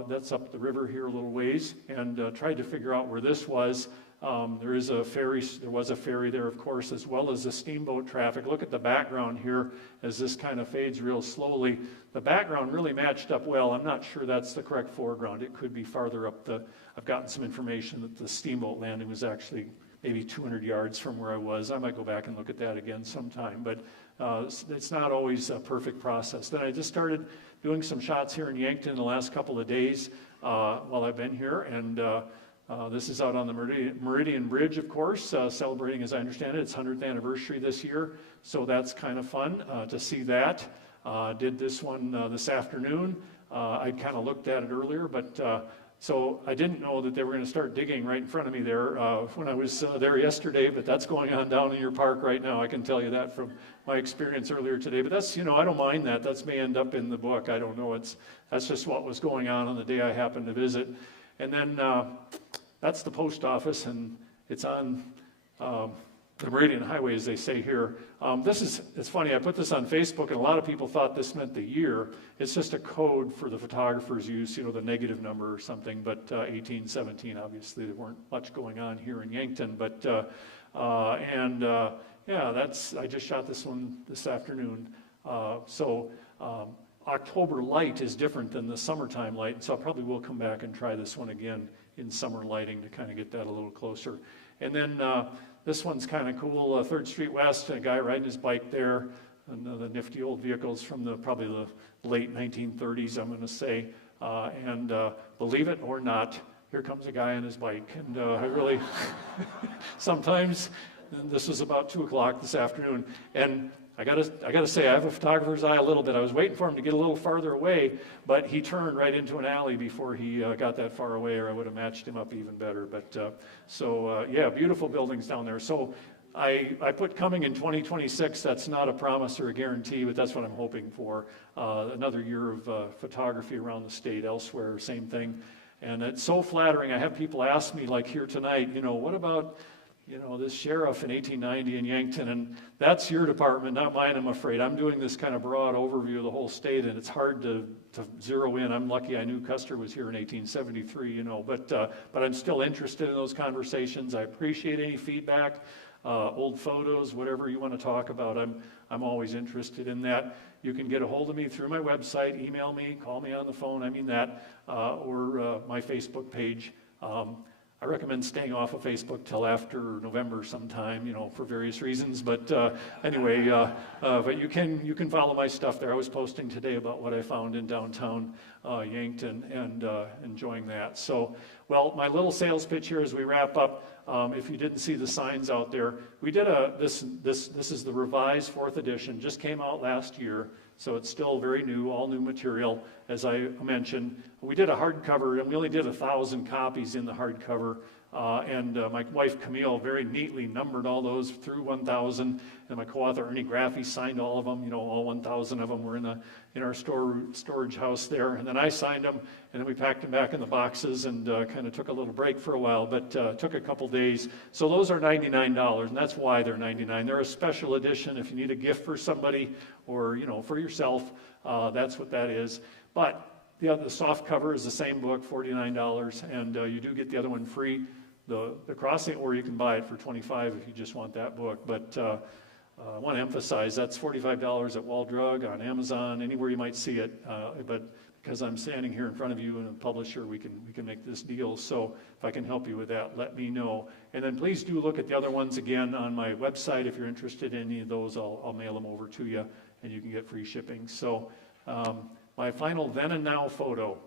That's up the river here a little ways, and tried to figure out where this was. There was a ferry there, of course, as well as the steamboat traffic. Look at the background here as this kind of fades real slowly. The background really matched up well. I'm not sure that's the correct foreground. It could be farther up I've gotten some information that the steamboat landing was actually maybe 200 yards from where I was. I might go back and look at that again sometime, but it's not always a perfect process. Then I just started doing some shots here in Yankton the last couple of days while I've been here, and this is out on the Meridian Bridge, of course, celebrating, as I understand it, its 100th anniversary this year. So that's kind of fun to see that. Did this one this afternoon. I kind of looked at it earlier, but so I didn't know that they were going to start digging right in front of me there when I was there yesterday, but that's going on down in your park right now. I can tell you that from my experience earlier today. But that's, I don't mind that. That may end up in the book. I don't know. That's just what was going on the day I happened to visit. And then that's the post office, and it's on the Meridian Highway, as they say here. It's funny, I put this on Facebook, and a lot of people thought this meant the year. It's just a code for the photographer's use, the negative number or something, but 1817, obviously, there weren't much going on here in Yankton. But, I just shot this one this afternoon. October light is different than the summertime light, so I probably will come back and try this one again in summer lighting to kind of get that a little closer. And then this one's kind of cool, 3rd Street West, a guy riding his bike there, and the nifty old vehicles from probably the late 1930s, I'm going to say. And believe it or not, here comes a guy on his bike. And I really, sometimes, and this was about 2 o'clock this afternoon, and I gotta say, I have a photographer's eye a little bit. I was waiting for him to get a little farther away, but he turned right into an alley before he got that far away, or I would have matched him up even better. But beautiful buildings down there. So I put coming in 2026. That's not a promise or a guarantee, but that's what I'm hoping for. Another year of photography around the state, elsewhere, same thing. And it's so flattering. I have people ask me, like here tonight, what about this sheriff in 1890 in Yankton? And that's your department, not mine, I'm afraid. I'm doing this kind of broad overview of the whole state, and it's hard to zero in. I'm lucky I knew Custer was here in 1873, but I'm still interested in those conversations. I appreciate any feedback, old photos, whatever you want to talk about. I'm always interested in that. You can get a hold of me through my website, email me, call me on the phone, or my Facebook page. I recommend staying off of Facebook till after November sometime, for various reasons. But anyway, but you can follow my stuff there. I was posting today about what I found in downtown Yankton, and enjoying that. So, well, my little sales pitch here as we wrap up. If you didn't see the signs out there, we did this is the revised 4th edition. Just came out last year. So it's still very new, all new material, as I mentioned. We did a hardcover, and we only did 1,000 copies in the hardcover. And my wife Camille very neatly numbered all those through 1,000, and my co-author Ernie Graffy signed all of them. You know, all 1,000 of them were in our storage house there, and then I signed them, and then we packed them back in the boxes and kind of took a little break for a while, but took a couple days. So those are $99, and that's why they're $99. They're a special edition if you need a gift for somebody or, you know, for yourself. That's what that is. But the soft cover is the same book, $49, and you do get the other one free, the crossing, or you can buy it for $25 if you just want that book. But I want to emphasize that's $45 at Wall Drug, on Amazon, anywhere you might see it. But because I'm standing here in front of you and a publisher, we can make this deal. So if I can help you with that, let me know. And then please do look at the other ones again on my website. If you're interested in any of those, I'll mail them over to you, and you can get free shipping. So my final then and now photo.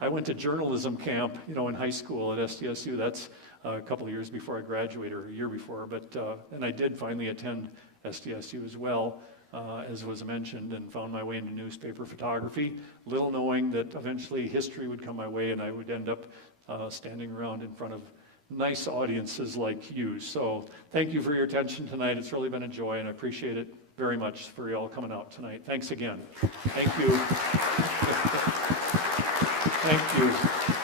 I went to journalism camp, you know, in high school at SDSU. That's a couple of years before I graduated, or a year before. But and I did finally attend SDSU as well, as was mentioned, and found my way into newspaper photography, little knowing that eventually history would come my way, and I would end up standing around in front of nice audiences like you. So thank you for your attention tonight. It's really been a joy, and I appreciate it very much for you all coming out tonight. Thanks again. Thank you. Thank you.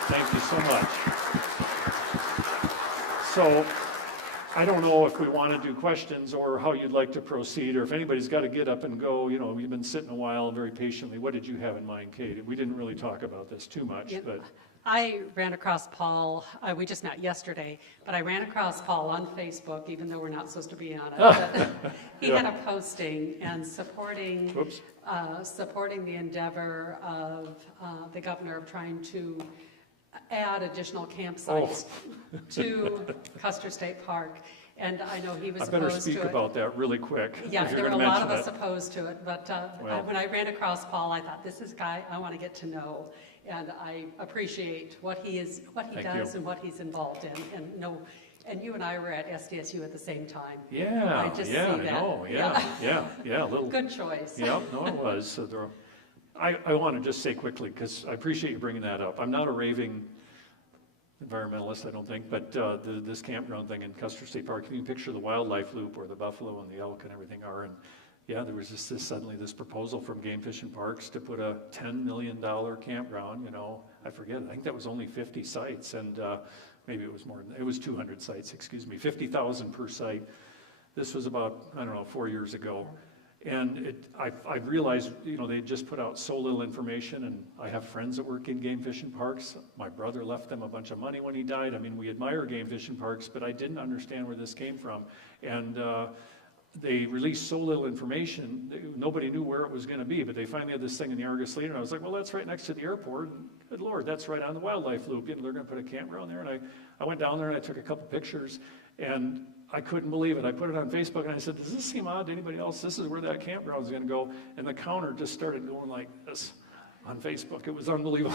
Thank you so much. So I don't know if we want to do questions or how you'd like to proceed, or if anybody's got to get up and go. You know, we've been sitting a while very patiently. What did you have in mind, Kate? We didn't really talk about this too much, but I ran across Paul, we just met yesterday, but I ran across Paul on Facebook, even though we're not supposed to be on it. But he had a posting and supporting the endeavor of the governor of trying to add additional campsites to Custer State Park. And I know he was opposed to it. I better speak about that really quick. Yeah, there were a lot of us opposed to it. But when I ran across Paul, I thought, this is a guy I want to get to know. And I appreciate what he does and what he's involved in. And you and I were at SDSU at the same time. Yeah, I just yeah, see that. I know, yeah, little Good choice. Yeah, no, it was. So I want to just say quickly, because I appreciate you bringing that up. I'm not a raving environmentalist, I don't think, but this campground thing in Custer State Park, if you can picture the wildlife loop where the buffalo and the elk and everything are, and yeah, there was just suddenly this proposal from Game Fish and Parks to put a $10 million campground, you know, I think that was only 50 sites, and maybe it was more than, it was 200 sites, excuse me, 50,000 per site. This was about, I don't know, 4 years ago. And I realized, you know, they just put out so little information, and I have friends that work in Game Fish and Parks. My brother left them a bunch of money when he died. I mean, we admire Game Fish and Parks, but I didn't understand where this came from. And they released so little information, nobody knew where it was going to be, but they finally had this thing in the Argus Leader, and I was like, well, that's right next to the airport, and good Lord, that's right on the wildlife loop. You know, they're going to put a campground there, and I went down there, and I took a couple pictures, and I couldn't believe it. I put it on Facebook, and I said, does this seem odd to anybody else? This is where that campground is going to go, and the counter just started going like this on Facebook. It was unbelievable.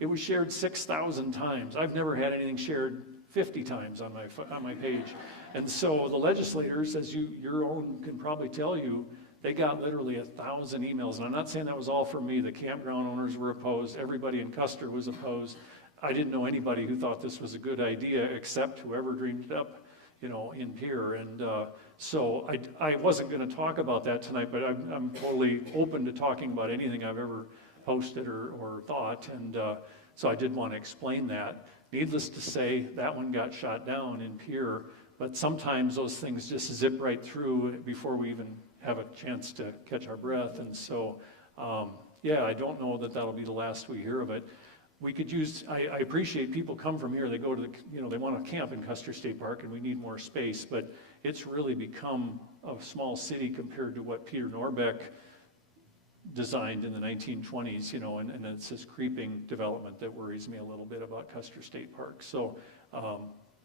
It was shared 6,000 times. I've never had anything shared 50 times on my page. And so the legislators, as your own can probably tell you, they got literally 1,000 emails. And I'm not saying that was all from me. The campground owners were opposed. Everybody in Custer was opposed. I didn't know anybody who thought this was a good idea except whoever dreamed it up, you know, in Pierre. And so I wasn't going to talk about that tonight, but I'm totally open to talking about anything I've ever posted or thought. And so I did want to explain that. Needless to say, that one got shot down in Pierre. But sometimes those things just zip right through before we even have a chance to catch our breath. And so, yeah, I don't know that that'll be the last we hear of it. We could use, I appreciate people come from here, they go to they want to camp in Custer State Park, and we need more space, but it's really become a small city compared to what Peter Norbeck designed in the 1920s, you know, and it's this creeping development that worries me a little bit about Custer State Park. So,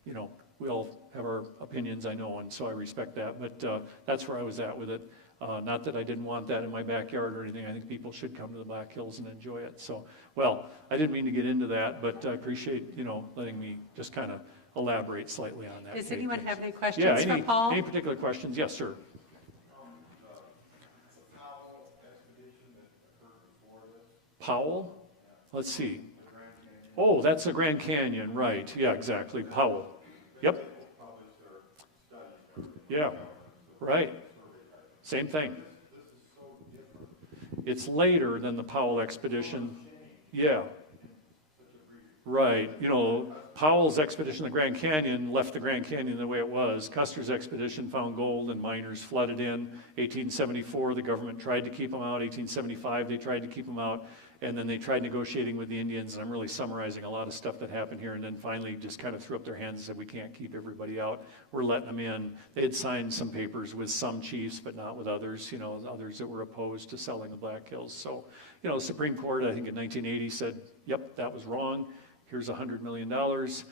you know, we all have our opinions, I know, and so I respect that, but that's where I was at with it. Not that I didn't want that in my backyard or anything. I think people should come to the Black Hills and enjoy it. So, well, I didn't mean to get into that, but I appreciate, you know, letting me just kind of elaborate slightly on that. Does anyone have any questions for Paul? Any particular questions? Yes, sir. Powell? Let's see. Oh, that's the Grand Canyon, right. Yeah, exactly. Powell. Yep. Yeah, right. Same thing. It's later than the Powell expedition. Yeah. Right. You know, Powell's expedition, the Grand Canyon, left the Grand Canyon the way it was. Custer's expedition found gold and miners flooded in. 1874, the government tried to keep them out. 1875, they tried to keep them out. And then they tried negotiating with the Indians. And I'm really summarizing a lot of stuff that happened here. And then finally just kind of threw up their hands and said, we can't keep everybody out. We're letting them in. They had signed some papers with some chiefs, but not with others, you know, others that were opposed to selling the Black Hills. So, you know, the Supreme Court, I think in 1980 said, yep, that was wrong. Here's $100 million. The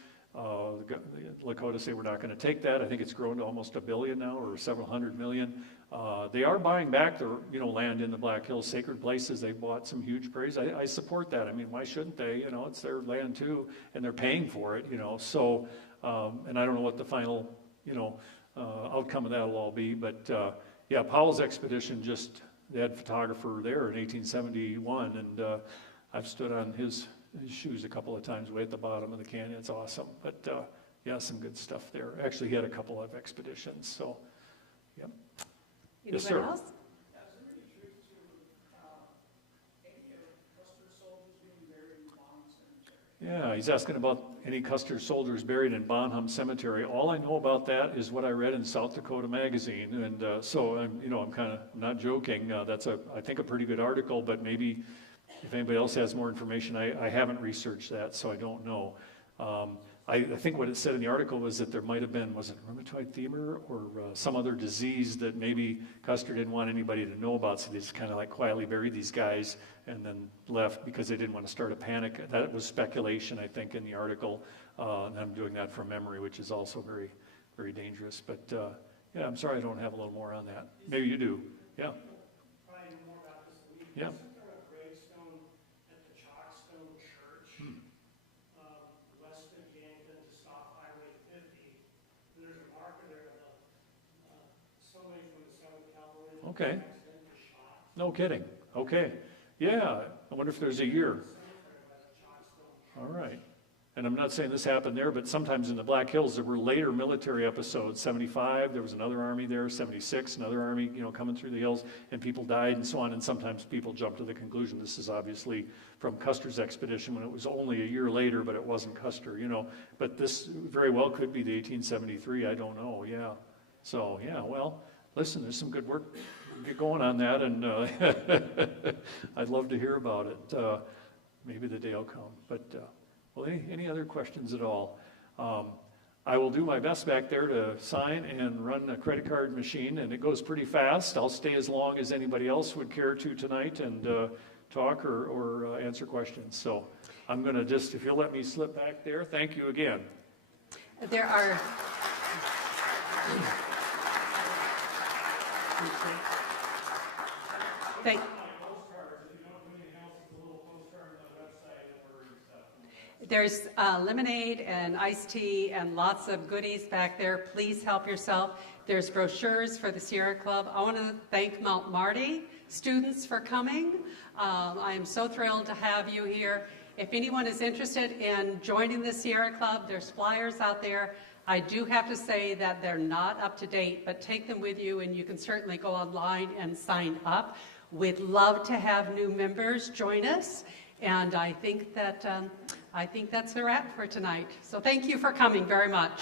Lakota say we're not going to take that. I think it's grown to almost $1 billion now, or several hundred million. They are buying back their, you know, land in the Black Hills, sacred places. They bought some huge prairies. I support that. I mean, why shouldn't they? You know, it's their land too, and they're paying for it. You know, so and I don't know what the final, you know, outcome of that will all be. But yeah, Powell's expedition just they had a photographer there in 1871, and I've stood on his shoes a couple of times way at the bottom of the canyon. It's awesome. But yeah, some good stuff there. Actually, he had a couple of expeditions. So, yep. Anyone Yes, sir. else? Is there any truth to any of Custer's soldiers being buried in Bonham Cemetery? Yeah, he's asking about any Custer soldiers buried in Bonham Cemetery. All I know about that is what I read in South Dakota Magazine, and so I'm, you know, I'm kind of not joking. That's I think a pretty good article, but maybe if anybody else has more information, I haven't researched that, so I don't know. I think what it said in the article was that there might have been, was it rheumatoid fever or some other disease that maybe Custer didn't want anybody to know about, so they just kind of like quietly buried these guys and then left because they didn't want to start a panic. That was speculation, I think, in the article, and I'm doing that from memory, which is also very, very dangerous. But yeah, I'm sorry I don't have a little more on that. Maybe you do. Yeah. Probably more about this than we do. Yeah. Isn't there a gravestone at the Chalkstone Church, west of Yankton to stop Highway 50? There's a marker there of somebody from the 7th Cavalry that Okay. was accidentally shot. No kidding. Okay. Yeah. I wonder if there's a year. All right. And I'm not saying this happened there, but sometimes in the Black Hills there were later military episodes. 75, there was another army there. 76, another army, you know, coming through the hills, and people died and so on. And sometimes people jump to the conclusion this is obviously from Custer's expedition when it was only a year later, but it wasn't Custer, you know. But this very well could be the 1873. I don't know. Yeah. So yeah. Well, listen, there's some good work. Get going on that, and I'd love to hear about it. Maybe the day will come. But well, any other questions at all? I will do my best back there to sign and run a credit card machine, and it goes pretty fast. I'll stay as long as anybody else would care to tonight and talk or answer questions. So I'm going to just, if you'll let me slip back there, thank you again. There are. Thank. There's lemonade and iced tea and lots of goodies back there. Please help yourself. There's brochures for the Sierra Club. I want to thank Mount Marty students for coming. I am so thrilled to have you here. If anyone is interested in joining the Sierra Club, there's flyers out there. I do have to say that they're not up to date, but take them with you, and you can certainly go online and sign up. We'd love to have new members join us, and I think that's a wrap for tonight. So thank you for coming very much.